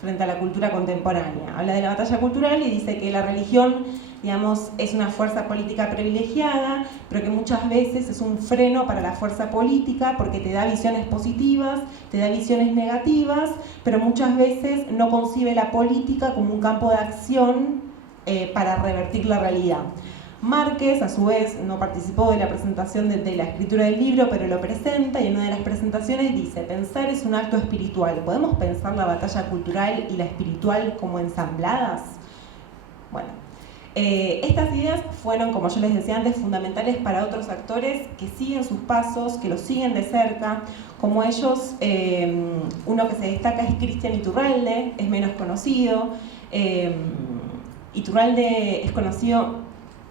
frente a la cultura contemporánea. Habla de la batalla cultural y dice que la religión, digamos, es una fuerza política privilegiada, pero que muchas veces es un freno para la fuerza política porque te da visiones positivas, te da visiones negativas, pero muchas veces no concibe la política como un campo de acción para revertir la realidad. Márquez, a su vez, no participó de la presentación de la escritura del libro, pero lo presenta y en una de las presentaciones dice: pensar es un acto espiritual. ¿Podemos pensar la batalla cultural y la espiritual como ensambladas? Bueno, estas ideas fueron, como yo les decía antes, fundamentales para otros actores que siguen sus pasos, que los siguen de cerca. Como ellos, uno que se destaca es Cristian Iturralde, es menos conocido. Iturralde es conocido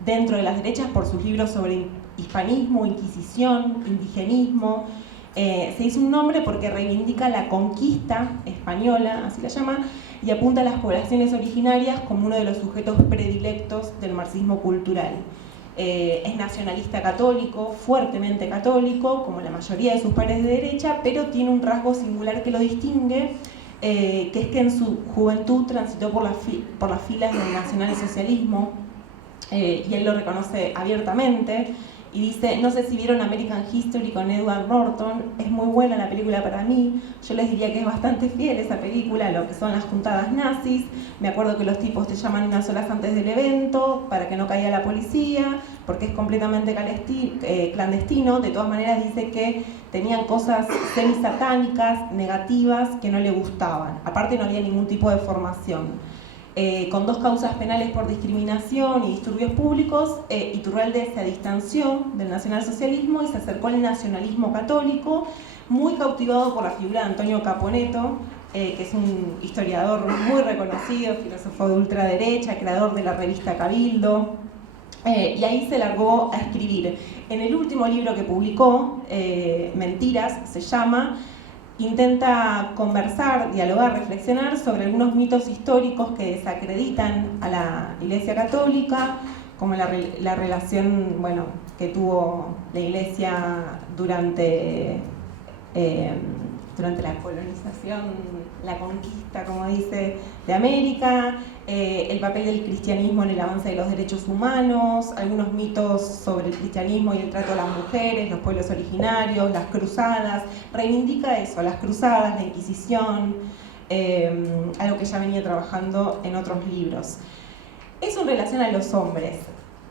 dentro de las derechas por sus libros sobre hispanismo, inquisición, indigenismo. Se hizo un nombre porque reivindica la conquista española, así la llama, y apunta a las poblaciones originarias como uno de los sujetos predilectos del marxismo cultural. Es nacionalista católico, fuertemente católico, como la mayoría de sus pares de derecha, pero tiene un rasgo singular que lo distingue, que es que en su juventud transitó por las filas del nacionalsocialismo, y él lo reconoce abiertamente y dice: no sé si vieron American History con Edward Norton, es muy buena la película para mí, yo les diría que es bastante fiel esa película a lo que son las juntadas nazis. Me acuerdo que los tipos te llaman unas horas antes del evento para que no caiga la policía, porque es completamente clandestino. De todas maneras dice que tenían cosas semi-satánicas, negativas, que no le gustaban. Aparte no había ningún tipo de formación. Con 2 causas penales por discriminación y disturbios públicos, Iturralde se distanció del nacionalsocialismo y se acercó al nacionalismo católico, muy cautivado por la figura de Antonio Caponeto, que es un historiador muy reconocido, filósofo de ultraderecha, creador de la revista Cabildo, y ahí se largó a escribir. En el último libro que publicó, Mentiras se llama, intenta conversar, dialogar, reflexionar sobre algunos mitos históricos que desacreditan a la Iglesia Católica, como la relación, bueno, que tuvo la Iglesia durante la colonización, la conquista, como dice, de América, el papel del cristianismo en el avance de los derechos humanos, algunos mitos sobre el cristianismo y el trato a las mujeres, los pueblos originarios, las cruzadas. Reivindica eso, las cruzadas, la Inquisición, algo que ya venía trabajando en otros libros. Eso en relación a los hombres.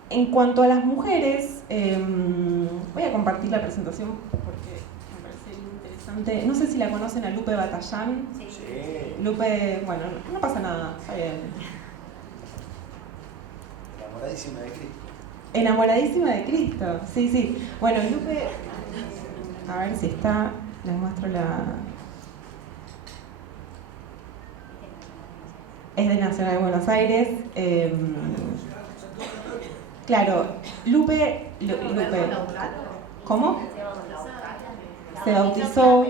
En cuanto a las mujeres, voy a compartir la presentación porque me parece interesante. No sé si la conocen a Lupe Batallán. Sí. Lupe, bueno, no pasa nada, está bien. Enamoradísima de Cristo. Enamoradísima de Cristo, sí, sí. Bueno, Lupe, a ver si está, les muestro la... Es de Nacional de Buenos Aires. Claro, Lupe... ¿Cómo? Se bautizó.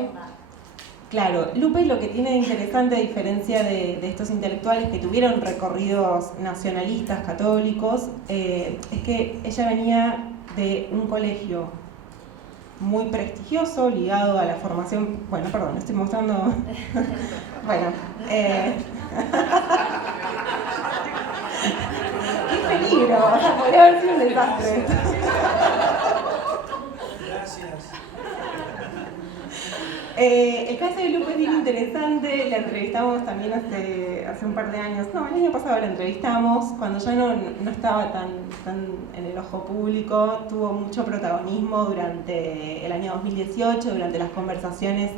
Claro, Lupe lo que tiene de interesante, a diferencia de estos intelectuales que tuvieron recorridos nacionalistas, católicos, es que ella venía de un colegio muy prestigioso, ligado a la formación... Bueno, perdón, estoy mostrando... Bueno... ¡Qué peligro! O sea, podría haber sido un desastre. Gracias. El caso de Lupe es bien interesante, la entrevistamos también hace un par de años, no, el año pasado la entrevistamos, cuando ya no estaba tan en el ojo público, tuvo mucho protagonismo durante el año 2018, durante las conversaciones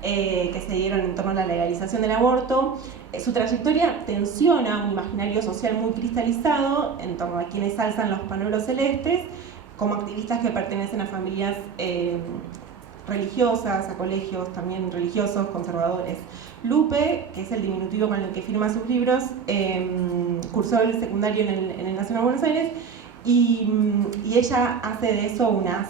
que se dieron en torno a la legalización del aborto. Su trayectoria tensiona un imaginario social muy cristalizado en torno a quienes alzan los pañuelos celestes, como activistas que pertenecen a familias religiosas, a colegios también religiosos, conservadores. Lupe, que es el diminutivo con el que firma sus libros, cursó el secundario en el Nacional de Buenos Aires y ella hace de eso una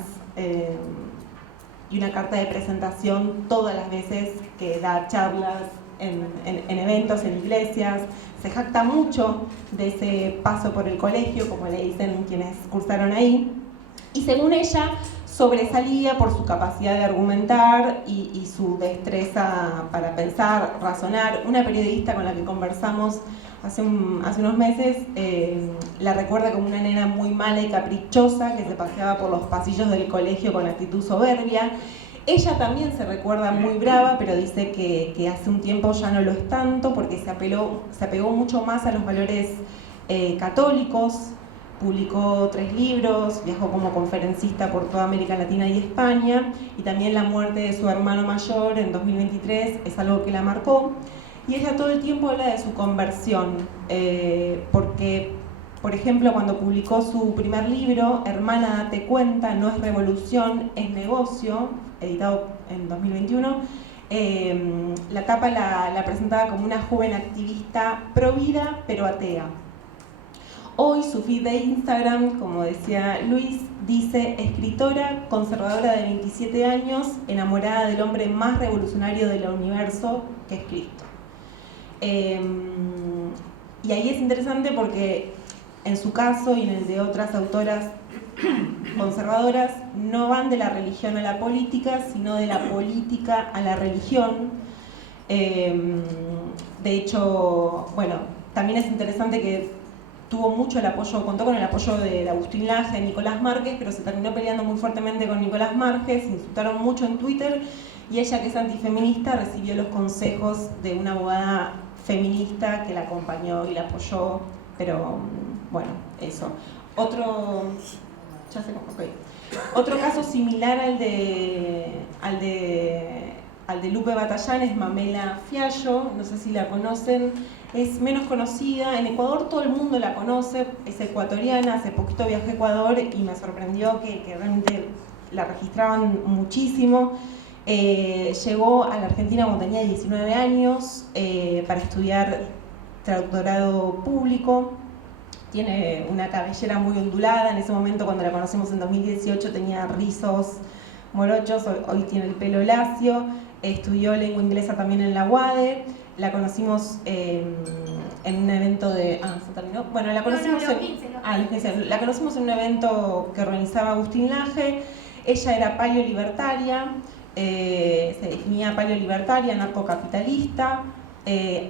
carta de presentación todas las veces que da charlas en eventos, en iglesias. Se jacta mucho de ese paso por el colegio, como le dicen quienes cursaron ahí, y según ella sobresalía por su capacidad de argumentar y su destreza para pensar, razonar. Una periodista con la que conversamos hace unos meses la recuerda como una nena muy mala y caprichosa que se paseaba por los pasillos del colegio con actitud soberbia. Ella también se recuerda muy brava, pero dice que hace un tiempo ya no lo es tanto porque se apegó mucho más a los valores católicos, Publicó 3 libros, viajó como conferencista por toda América Latina y España, y también la muerte de su hermano mayor en 2023 es algo que la marcó. Y ella todo el tiempo habla de su conversión, porque, por ejemplo, cuando publicó su primer libro, Hermana, date cuenta, no es revolución, es negocio, editado en 2021, la tapa la presentaba como una joven activista pro vida, pero atea. Hoy su feed de Instagram, como decía Luis, dice: escritora, conservadora de 27 años, enamorada del hombre más revolucionario del universo, que es Cristo. Y ahí es interesante porque en su caso y en el de otras autoras conservadoras no van de la religión a la política, sino de la política a la religión. De hecho, bueno, también es interesante que tuvo mucho el apoyo, contó con el apoyo de Agustín Laje, de Nicolás Márquez, pero se terminó peleando muy fuertemente con Nicolás Márquez, se insultaron mucho en Twitter, y ella, que es antifeminista, recibió los consejos de una abogada feminista que la acompañó y la apoyó, pero bueno, eso. Otro caso similar al de Lupe Batallán es Mamela Fiallo, no sé si la conocen. Es menos conocida, en Ecuador todo el mundo la conoce, es ecuatoriana, hace poquito viajé a Ecuador y me sorprendió que realmente la registraban muchísimo. Llegó a la Argentina cuando tenía 19 años para estudiar traductorado público. Tiene una cabellera muy ondulada, en ese momento cuando la conocimos en 2018 tenía rizos morochos, hoy tiene el pelo lacio. Estudió lengua inglesa también en la UADE. La conocimos en un evento de... ¿se terminó? Bueno, la conocimos la conocimos en un evento que organizaba Agustín Laje. Ella era paleolibertaria, se definía paleolibertaria, narcocapitalista,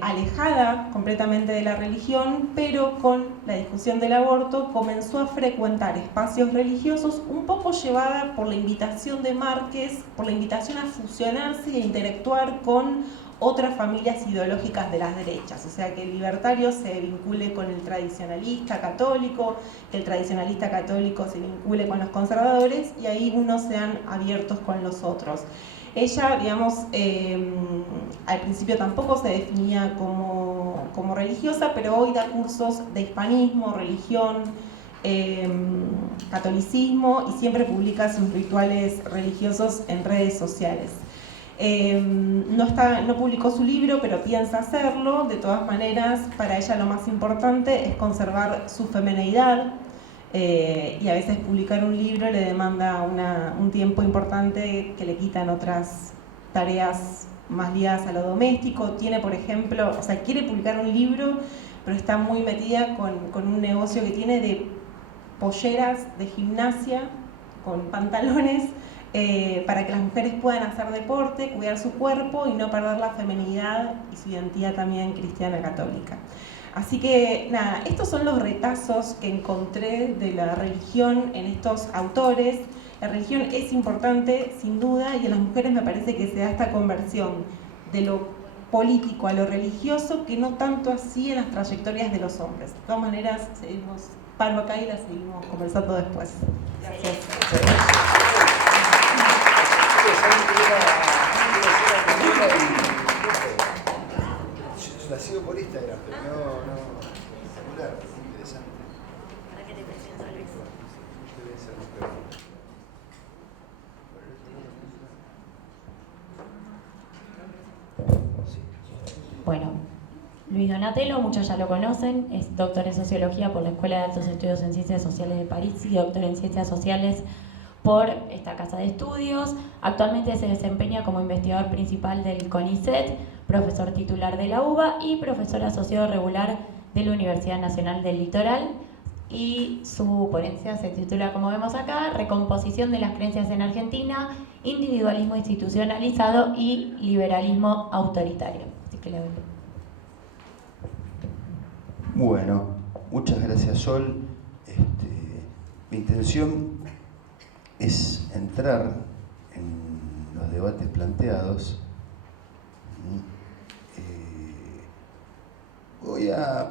alejada completamente de la religión, pero con la discusión del aborto comenzó a frecuentar espacios religiosos, un poco llevada por la invitación de Márquez, por la invitación a fusionarse e interactuar con otras familias ideológicas de las derechas, o sea, que el libertario se vincule con el tradicionalista católico, que el tradicionalista católico se vincule con los conservadores, y ahí unos sean abiertos con los otros. Ella, digamos, al principio tampoco se definía como religiosa, pero hoy da cursos de hispanismo, religión, catolicismo, y siempre publica sus rituales religiosos en redes sociales. No publicó su libro, pero piensa hacerlo. De todas maneras, para ella lo más importante es conservar su femineidad, y a veces publicar un libro le demanda un tiempo importante que le quitan otras tareas más ligadas a lo doméstico. Tiene, por ejemplo, quiere publicar un libro, pero está muy metida con un negocio que tiene de polleras de gimnasia con pantalones, para que las mujeres puedan hacer deporte, cuidar su cuerpo y no perder la feminidad y su identidad también cristiana católica. Así que nada, estos son los retazos que encontré de la religión en estos autores. La religión es importante, sin duda, y en las mujeres me parece que se da esta conversión de lo político a lo religioso, que no tanto así en las trayectorias de los hombres. De todas maneras, paro acá y la seguimos conversando después. Gracias. La sigo por Instagram, pero no espectacular, interesante. ¿Para qué te presento, Luis? Debe ser un pregunta. Bueno, Luis Donatello, muchos ya lo conocen, es doctor en Sociología por la Escuela de Altos Estudios en Ciencias Sociales de París y doctor en Ciencias Sociales por esta casa de estudios. Actualmente se desempeña como investigador principal del CONICET, profesor titular de la UBA y profesor asociado regular de la Universidad Nacional del Litoral. Y su ponencia se titula, como vemos acá, Recomposición de las creencias en Argentina, individualismo institucionalizado y liberalismo autoritario. Así que le doy. Bueno, muchas gracias, Sol. Mi intención es entrar en los debates planteados.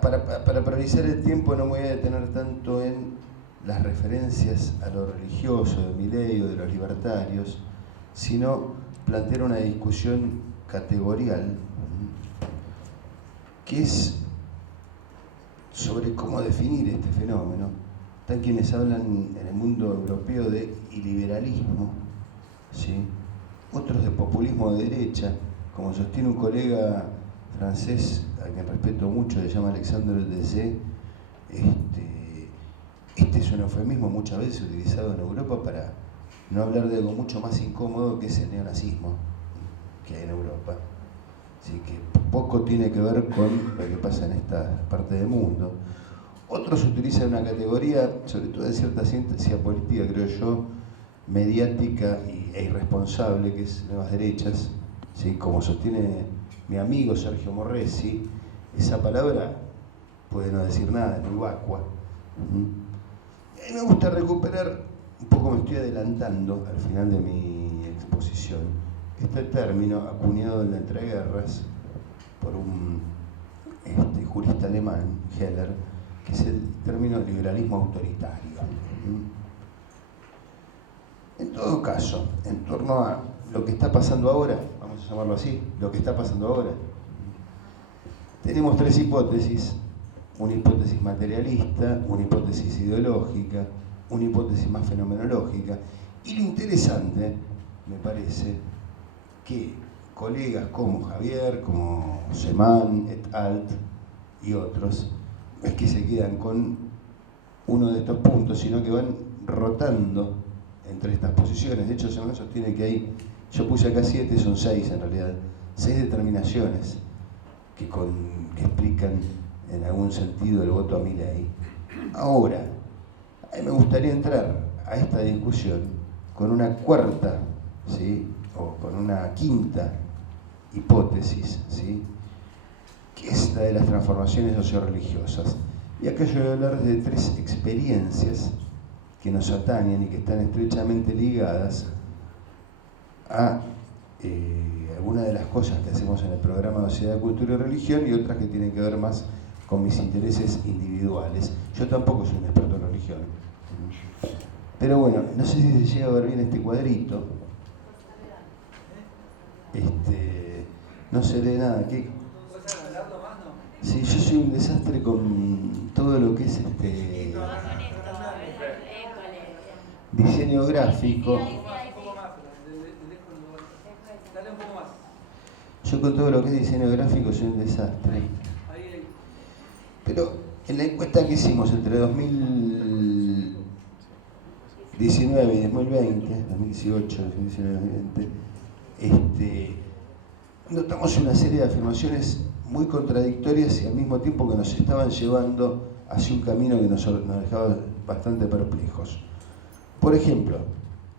Para priorizar el tiempo no me voy a detener tanto en las referencias a lo religioso de Milei o de los libertarios, sino plantear una discusión categorial que es sobre cómo definir este fenómeno. Están quienes hablan en el mundo europeo de iliberalismo, ¿sí? Otros de populismo de derecha, como sostiene un colega francés a quien respeto mucho, se llama Alexandre Dessé. Este es un eufemismo muchas veces utilizado en Europa para no hablar de algo mucho más incómodo, que es el neonazismo que hay en Europa. Así que poco tiene que ver con lo que pasa en esta parte del mundo. Otros utilizan una categoría, sobre todo de cierta ciencia política, creo yo, mediática e irresponsable, que es nuevas derechas, ¿sí? Como sostiene mi amigo Sergio Morresi, esa palabra puede no decir nada, es muy vacua. A mí me gusta recuperar, un poco me estoy adelantando al final de mi exposición, este término acuñado en la entreguerras por un jurista alemán, Heller, que es el término liberalismo autoritario. En todo caso, en torno a lo que está pasando ahora, vamos a llamarlo así, lo que está pasando ahora, tenemos tres hipótesis: una hipótesis materialista, una hipótesis ideológica, una hipótesis más fenomenológica. Y lo interesante, me parece, que colegas como Javier, como Semán et al. Y otros, no es que se quedan con uno de estos puntos, sino que van rotando entre estas posiciones. De hecho, Semán sostiene que hay, yo puse acá 7, son 6 en realidad, 6 determinaciones que explican en algún sentido el voto a Milei. Ahora, a mí me gustaría entrar a esta discusión con una cuarta, ¿sí? O con una quinta hipótesis, ¿sí? Que es la de las transformaciones socio-religiosas. Y acá yo voy a hablar de 3 experiencias que nos atañen y que están estrechamente ligadas a algunas de las cosas que hacemos en el programa de Sociedad, Cultura y Religión, y otras que tienen que ver más con mis intereses individuales. Yo tampoco soy un experto en religión. Pero bueno, no sé si se llega a ver bien este cuadrito. No se lee nada. ¿Qué? Sí, yo soy un desastre con todo lo que es diseño gráfico. Yo con todo lo que es diseño gráfico soy un desastre. Pero en la encuesta que hicimos entre 2019 y 2020, 2018, 2019 y 2020, notamos una serie de afirmaciones muy contradictorias y al mismo tiempo que nos estaban llevando hacia un camino que nos dejaba bastante perplejos. Por ejemplo,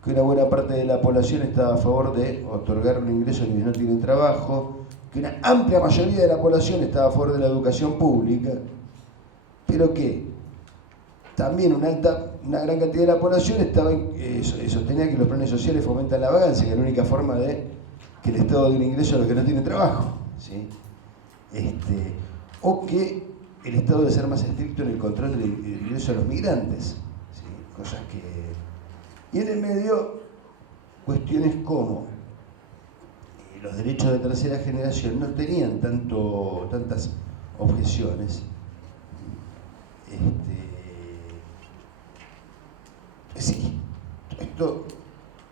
que una buena parte de la población estaba a favor de otorgar un ingreso a quienes no tienen trabajo, que una amplia mayoría de la población estaba a favor de la educación pública, pero que también una gran cantidad de la población sostenía que los planes sociales fomentan la vagancia, que es la única forma de que el Estado dé un ingreso a los que no tienen trabajo, ¿sí? O que el Estado debe ser más estricto en el control del ingreso a los migrantes, ¿sí? Cosas que... Y en el medio, cuestiones como los derechos de tercera generación no tenían tantas objeciones. Sí, esto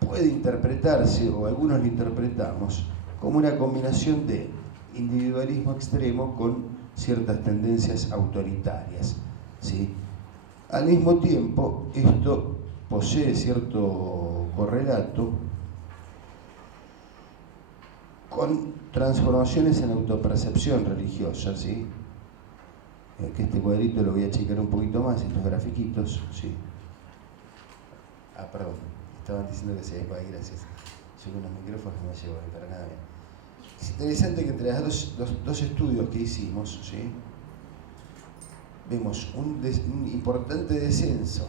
puede interpretarse, o algunos lo interpretamos, como una combinación de individualismo extremo con ciertas tendencias autoritarias, ¿sí? Al mismo tiempo, esto posee cierto correlato con transformaciones en autopercepción religiosa, ¿sí? Que este cuadrito lo voy a checar un poquito más, estos grafiquitos, ¿sí? Perdón, estaban diciendo que se iba ahí, gracias. Yo con los micrófonos no me llevo para nada bien. Es interesante que entre los dos estudios que hicimos, ¿sí? Vemos un importante descenso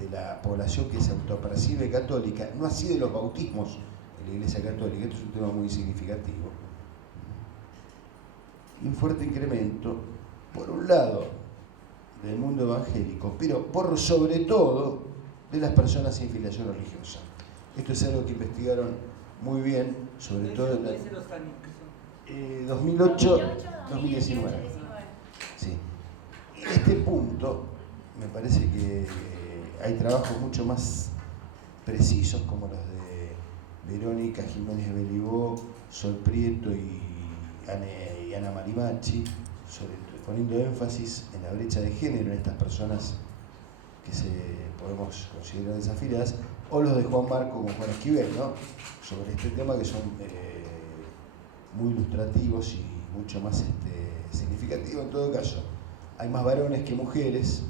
de la población que se autopercibe católica, no así de los bautismos en la Iglesia Católica, esto es un tema muy significativo. Y un fuerte incremento, por un lado, del mundo evangélico, pero por sobre todo de las personas sin filiación religiosa. Esto es algo que investigaron muy bien, sobre todo en 2008, 2019. Sí. En este punto me parece que hay trabajos mucho más precisos, como los de Verónica Jiménez Belibó, Sol Prieto y Ana Marimachi, poniendo énfasis en la brecha de género en estas personas que podemos considerar desafiadas, o los de Juan Marco con Juan Esquivel, ¿no? Sobre este tema, que son muy ilustrativos y mucho más significativos. En todo caso, hay más varones que mujeres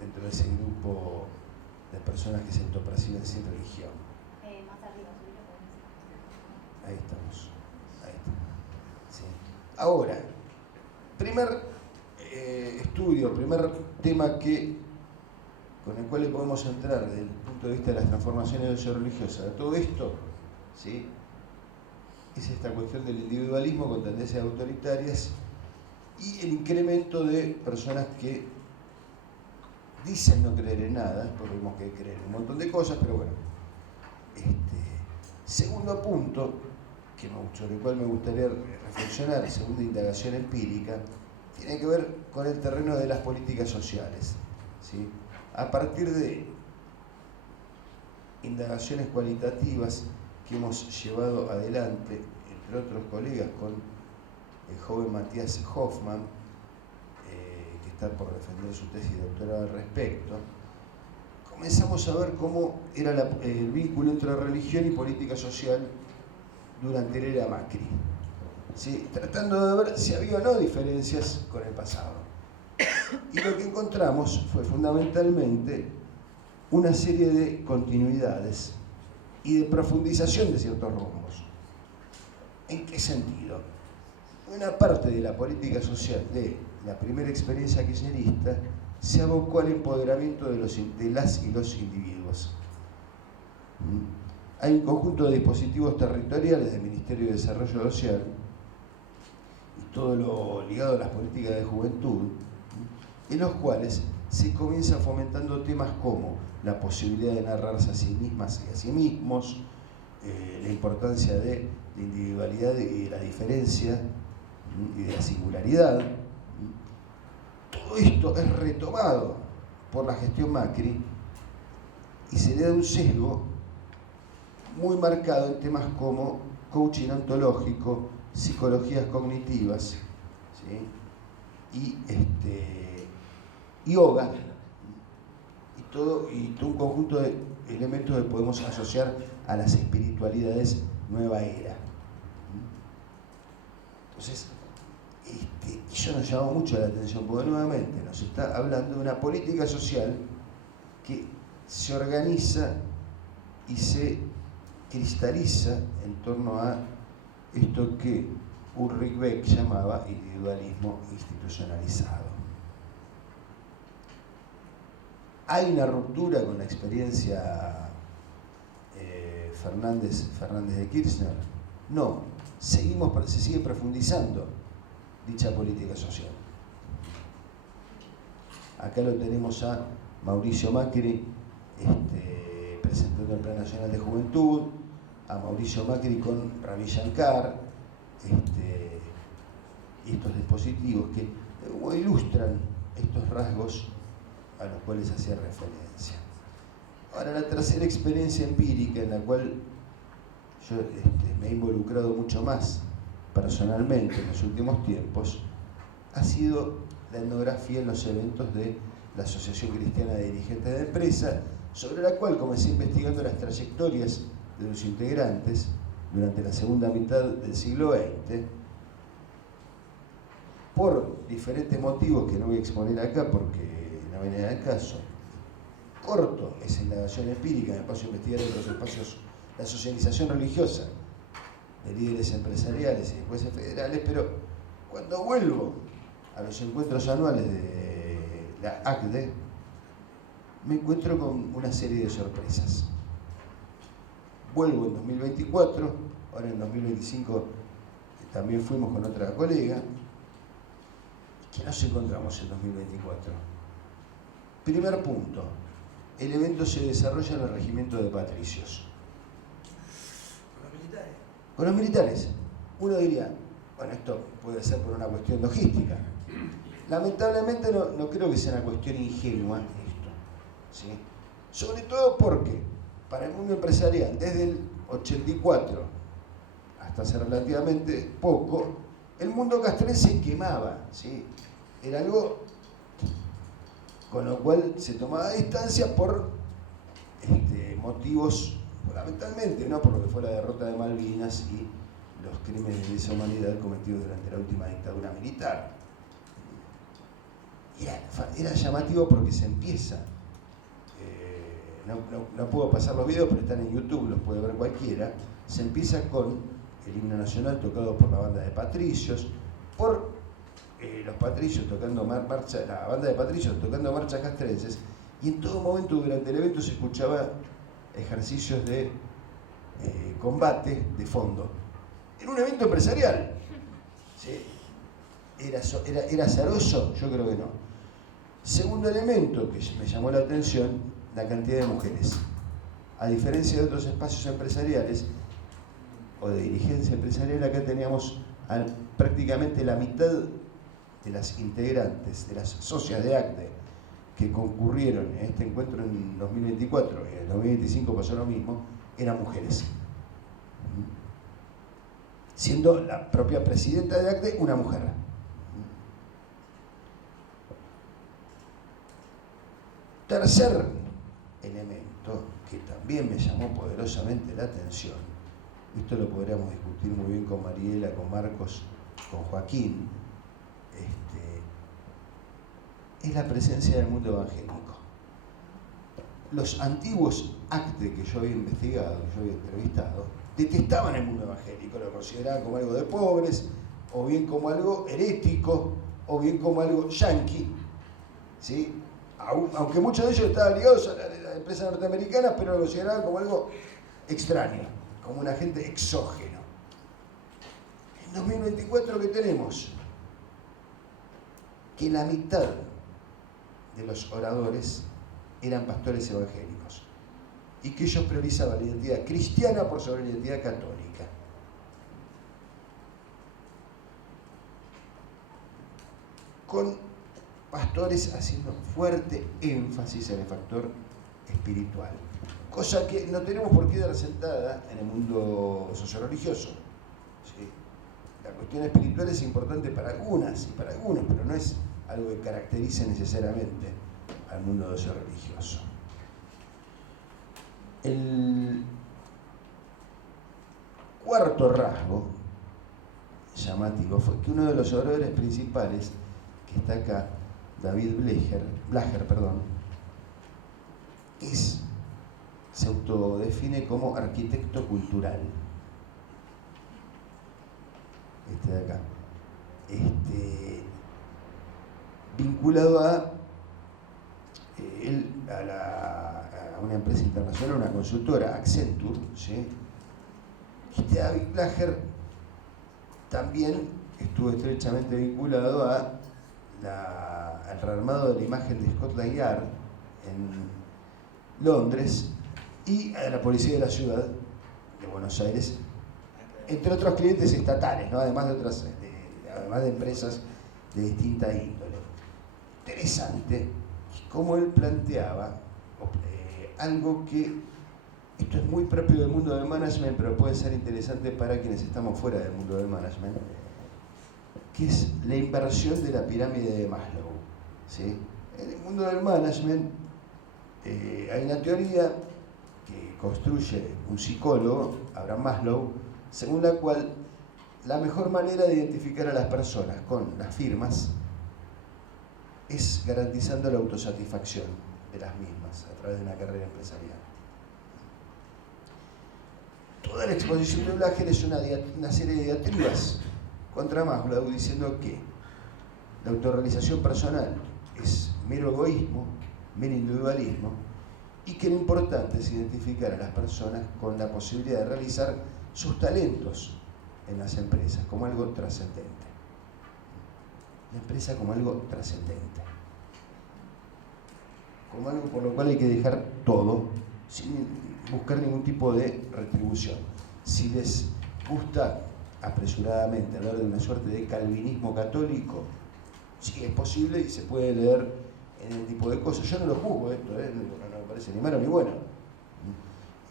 dentro de ese grupo de personas que se autoperciben sin religión. Más arriba, ahí estamos. Ahí está. Sí. Ahora, primer estudio, primer tema con el cual le podemos entrar desde el punto de vista de las transformaciones socio-religiosas. Todo esto, ¿sí?, es esta cuestión del individualismo con tendencias autoritarias y el incremento de personas que dicen no creer en nada, porque vemos que creer en un montón de cosas, pero bueno. Segundo punto, sobre el cual me gustaría reflexionar, segunda indagación empírica, tiene que ver con el terreno de las políticas sociales, ¿sí? A partir de indagaciones cualitativas que hemos llevado adelante, entre otros colegas, con el joven Matías Hoffman, que está por defender su tesis de doctorado al respecto, comenzamos a ver cómo era el vínculo entre religión y política social durante la era Macri, ¿sí?, tratando de ver si había o no diferencias con el pasado. Y lo que encontramos fue fundamentalmente una serie de continuidades y de profundización de ciertos rumbos. ¿En qué sentido? Una parte de la política social de la primera experiencia kirchnerista se abocó al empoderamiento de las y los individuos. Hay un conjunto de dispositivos territoriales del Ministerio de Desarrollo Social y todo lo ligado a las políticas de juventud, en los cuales se comienza fomentando temas como la posibilidad de narrarse a sí mismas y a sí mismos, la importancia de la individualidad y de la diferencia y de la singularidad. Todo esto es retomado por la gestión Macri y se le da un sesgo muy marcado en temas como coaching ontológico, psicologías cognitivas, ¿sí?, y yoga, y todo un conjunto de elementos que podemos asociar a las espiritualidades nueva era. Entonces, eso nos llamó mucho la atención, porque nuevamente nos está hablando de una política social que se organiza y se cristaliza en torno a esto que Ulrich Beck llamaba individualismo institucionalizado. ¿Hay una ruptura con la experiencia Fernández de Kirchner? No, se sigue profundizando dicha política social. Acá lo tenemos a Mauricio Macri presentando el Plan Nacional de Juventud, a Mauricio Macri con Ravi Shankar, y estos dispositivos que ilustran estos rasgos a los cuales hacía referencia. Ahora, la tercera experiencia empírica en la cual yo me he involucrado mucho más personalmente en los últimos tiempos ha sido la etnografía en los eventos de la Asociación Cristiana de Dirigentes de Empresa, sobre la cual comencé investigando las trayectorias de los integrantes durante la segunda mitad del siglo XX, por diferentes motivos que no voy a exponer acá porque no viene al caso. Corto esa indagación empírica, me paso a investigar en los espacios, la socialización religiosa de líderes empresariales y de jueces federales, pero cuando vuelvo a los encuentros anuales de la ACDE, me encuentro con una serie de sorpresas. Vuelvo en 2024, ahora en 2025 también fuimos con otra colega, ¿Qué nos encontramos en 2024? Primer punto, el evento se desarrolla en el regimiento de patricios. ¿Con los militares? Con los militares. Uno diría, bueno, esto puede ser por una cuestión logística. Lamentablemente no creo que sea una cuestión ingenua esto, ¿sí? Sobre todo porque para el mundo empresarial, desde el 84 hasta hace relativamente poco, el mundo castrense se quemaba, ¿sí? Era algo con lo cual se tomaba distancia por motivos, fundamentalmente, ¿no? Por lo que fue la derrota de Malvinas y los crímenes de lesa humanidad cometidos durante la última dictadura militar. Era llamativo porque se empieza, no puedo pasar los videos, pero están en YouTube, los puede ver cualquiera. Se empieza con el himno nacional tocado por la banda de patricios, por los patricios tocando la banda de patricios tocando marchas castrenses, y en todo momento durante el evento se escuchaba ejercicios de combate de fondo. En un evento empresarial. ¿Sí? ¿Era azaroso? Yo creo que no. Segundo elemento que me llamó la atención, la cantidad de mujeres. A diferencia de otros espacios empresariales o de dirigencia empresarial, acá teníamos prácticamente la mitad de las integrantes, de las socias de ACDE que concurrieron en este encuentro en 2024, y en 2025 pasó lo mismo, eran mujeres. Siendo la propia presidenta de ACDE una mujer. Tercer elemento que también me llamó poderosamente la atención, esto lo podríamos discutir muy bien con Mariela, con Marcos, con Joaquín, es la presencia del mundo evangélico. Los antiguos ACDE que yo había investigado, que yo había entrevistado, detestaban el mundo evangélico, lo consideraban como algo de pobres, o bien como algo herético, o bien como algo yanqui, ¿sí? Aunque muchos de ellos estaban ligados a las empresas norteamericanas, pero lo consideraban como algo extraño, como un agente exógeno. En 2024, ¿qué tenemos? Que la mitad de los oradores eran pastores evangélicos y que ellos priorizaban la identidad cristiana por sobre la identidad católica. Con pastores haciendo fuerte énfasis en el factor espiritual, cosa que no tenemos por qué dar sentada en el mundo socioreligioso. ¿Sí? La cuestión espiritual es importante para algunas y para algunos, pero no es algo que caracterice necesariamente al mundo socioreligioso. El cuarto rasgo llamativo fue que uno de los oradores principales, que está acá, David Blacher, se autodefine como arquitecto cultural. Este de acá. Vinculado a una empresa internacional, una consultora, Accenture, ¿sí? David Blacher también estuvo estrechamente vinculado al rearmado de la imagen de Scotland Yard en Londres y a la policía de la ciudad de Buenos Aires, entre otros clientes estatales, ¿no? además de empresas de distinta índole. Interesante cómo él planteaba algo que, esto es muy propio del mundo del management, pero puede ser interesante para quienes estamos fuera del mundo del management, que es la inversión de la pirámide de Maslow. ¿Sí? En el mundo del management hay una teoría que construye un psicólogo, Abraham Maslow, según la cual la mejor manera de identificar a las personas con las firmas es garantizando la autosatisfacción de las mismas a través de una carrera empresarial. Toda la exposición de Blacher es una serie de diatribas contra Maslow, diciendo que la autorrealización personal es mero egoísmo, mero individualismo, y que lo importante es identificar a las personas con la posibilidad de realizar sus talentos en las empresas como algo trascendente. la empresa como algo trascendente, como algo por lo cual hay que dejar todo sin buscar ningún tipo de retribución. Si les gusta apresuradamente hablar de una suerte de calvinismo católico, sí es posible y se puede leer en el tipo de cosas. Yo no lo juzgo esto, no me parece ni malo ni bueno.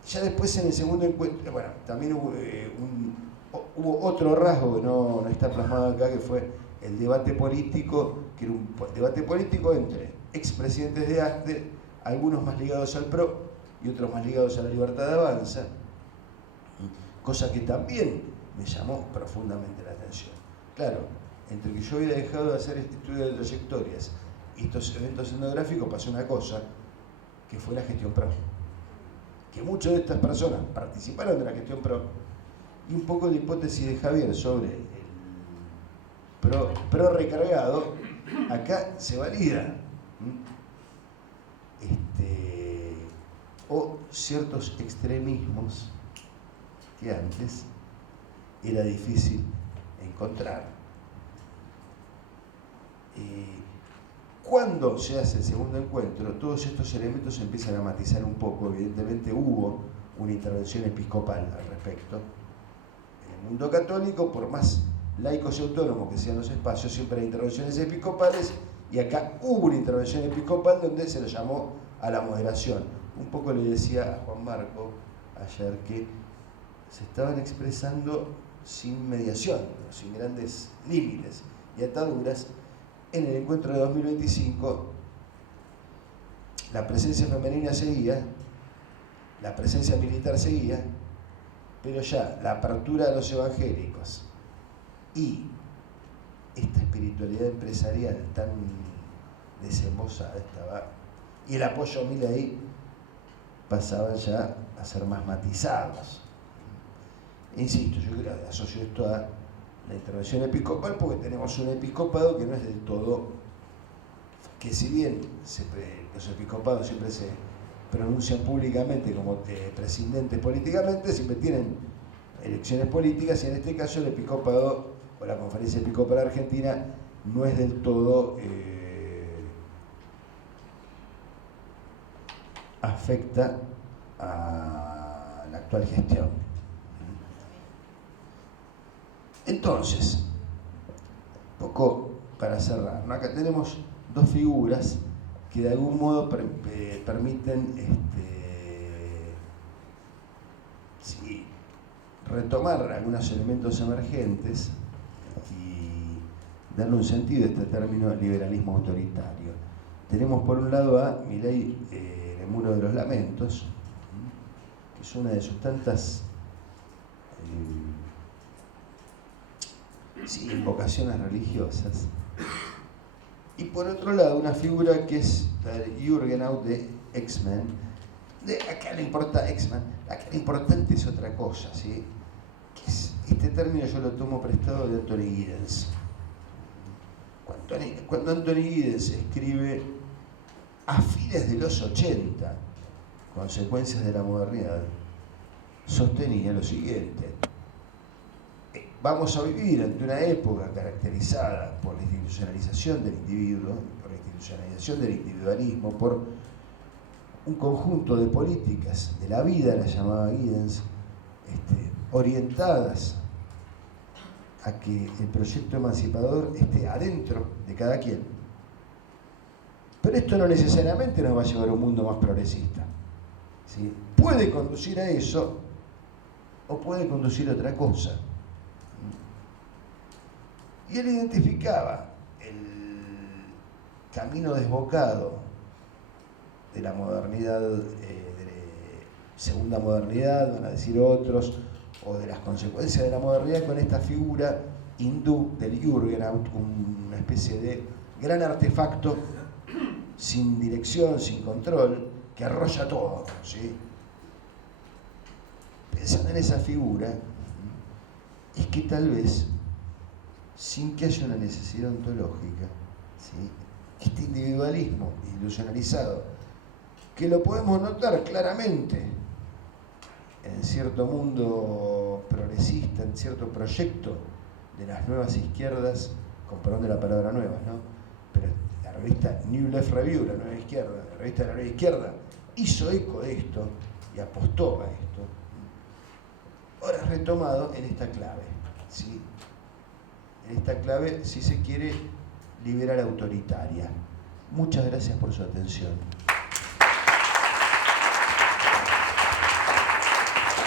Ya después en el segundo encuentro, bueno, también hubo otro rasgo que no está plasmado acá, que fue el debate político, que era un debate político entre expresidentes de ASTE, algunos más ligados al PRO y otros más ligados a la Libertad de Avanza, cosa que también me llamó profundamente la atención. Claro, entre que yo había dejado de hacer este estudio de trayectorias y estos eventos etnográficos pasó una cosa, que fue la gestión PRO. Que muchas de estas personas participaron de la gestión PRO, y un poco la hipótesis de Javier sobre el PRO recargado, acá se valida. O ciertos extremismos que antes era difícil encontrar. Cuando se hace el segundo encuentro, todos estos elementos empiezan a matizar un poco. Evidentemente hubo una intervención episcopal al respecto. En el mundo católico, por más laicos y autónomos que sean los espacios, siempre hay intervenciones episcopales, y acá hubo una intervención episcopal donde se lo llamó a la moderación. Un poco le decía a Juan Marco ayer que se estaban expresando sin mediación, sin grandes límites y ataduras. En el encuentro de 2025, la presencia femenina seguía, la presencia militar seguía, pero ya la apertura de los evangélicos y esta espiritualidad empresarial tan desembosada estaba, y el apoyo a Milei pasaban ya a ser más matizados. Insisto, yo creo que asocio esto a la intervención episcopal porque tenemos un episcopado que no es del todo, que si bien los episcopados siempre se pronuncian públicamente como prescindentes políticamente, siempre tienen elecciones políticas, y en este caso el episcopado o la Conferencia Episcopal Argentina no es del todo afecta a la actual gestión. Entonces, poco para cerrar, ¿no? Acá tenemos dos figuras que de algún modo permiten retomar algunos elementos emergentes y darle un sentido a este término liberalismo autoritario. Tenemos por un lado a Milei en el Muro de los Lamentos, que es una de sus tantas invocaciones religiosas, y por otro lado una figura que es la de Jürgenau de X-Men. Acá le importa X-Men, acá lo importante es otra cosa, ¿sí? Este término yo lo tomo prestado de Anthony Giddens. Cuando Anthony Giddens escribe a fines de los 80, Consecuencias de la modernidad, sostenía lo siguiente: vamos a vivir ante una época caracterizada por la institucionalización del individuo, por la institucionalización del individualismo, por un conjunto de políticas de la vida, la llamaba Giddens, orientadas a que el proyecto emancipador esté adentro de cada quien. Pero esto no necesariamente nos va a llevar a un mundo más progresista, ¿sí? Puede conducir a eso o puede conducir a otra cosa. Y él identificaba el camino desbocado de la modernidad, de segunda modernidad, van a decir otros, o de las consecuencias de la modernidad, con esta figura hindú del Jürgenau, una especie de gran artefacto sin dirección, sin control, que arrolla todo, ¿sí? Pensando en esa figura, es que tal vez, sin que haya una necesidad ontológica, ¿sí?, este individualismo ilusionalizado, que lo podemos notar claramente en cierto mundo progresista, en cierto proyecto de las nuevas izquierdas con perdón de la palabra nueva, ¿no? Pero la revista New Left Review, la nueva izquierda, la revista de la nueva izquierda, hizo eco de esto y apostó a esto. Ahora es retomado en esta clave, ¿sí? En esta clave, si se quiere, liberal autoritaria. Muchas gracias por su atención.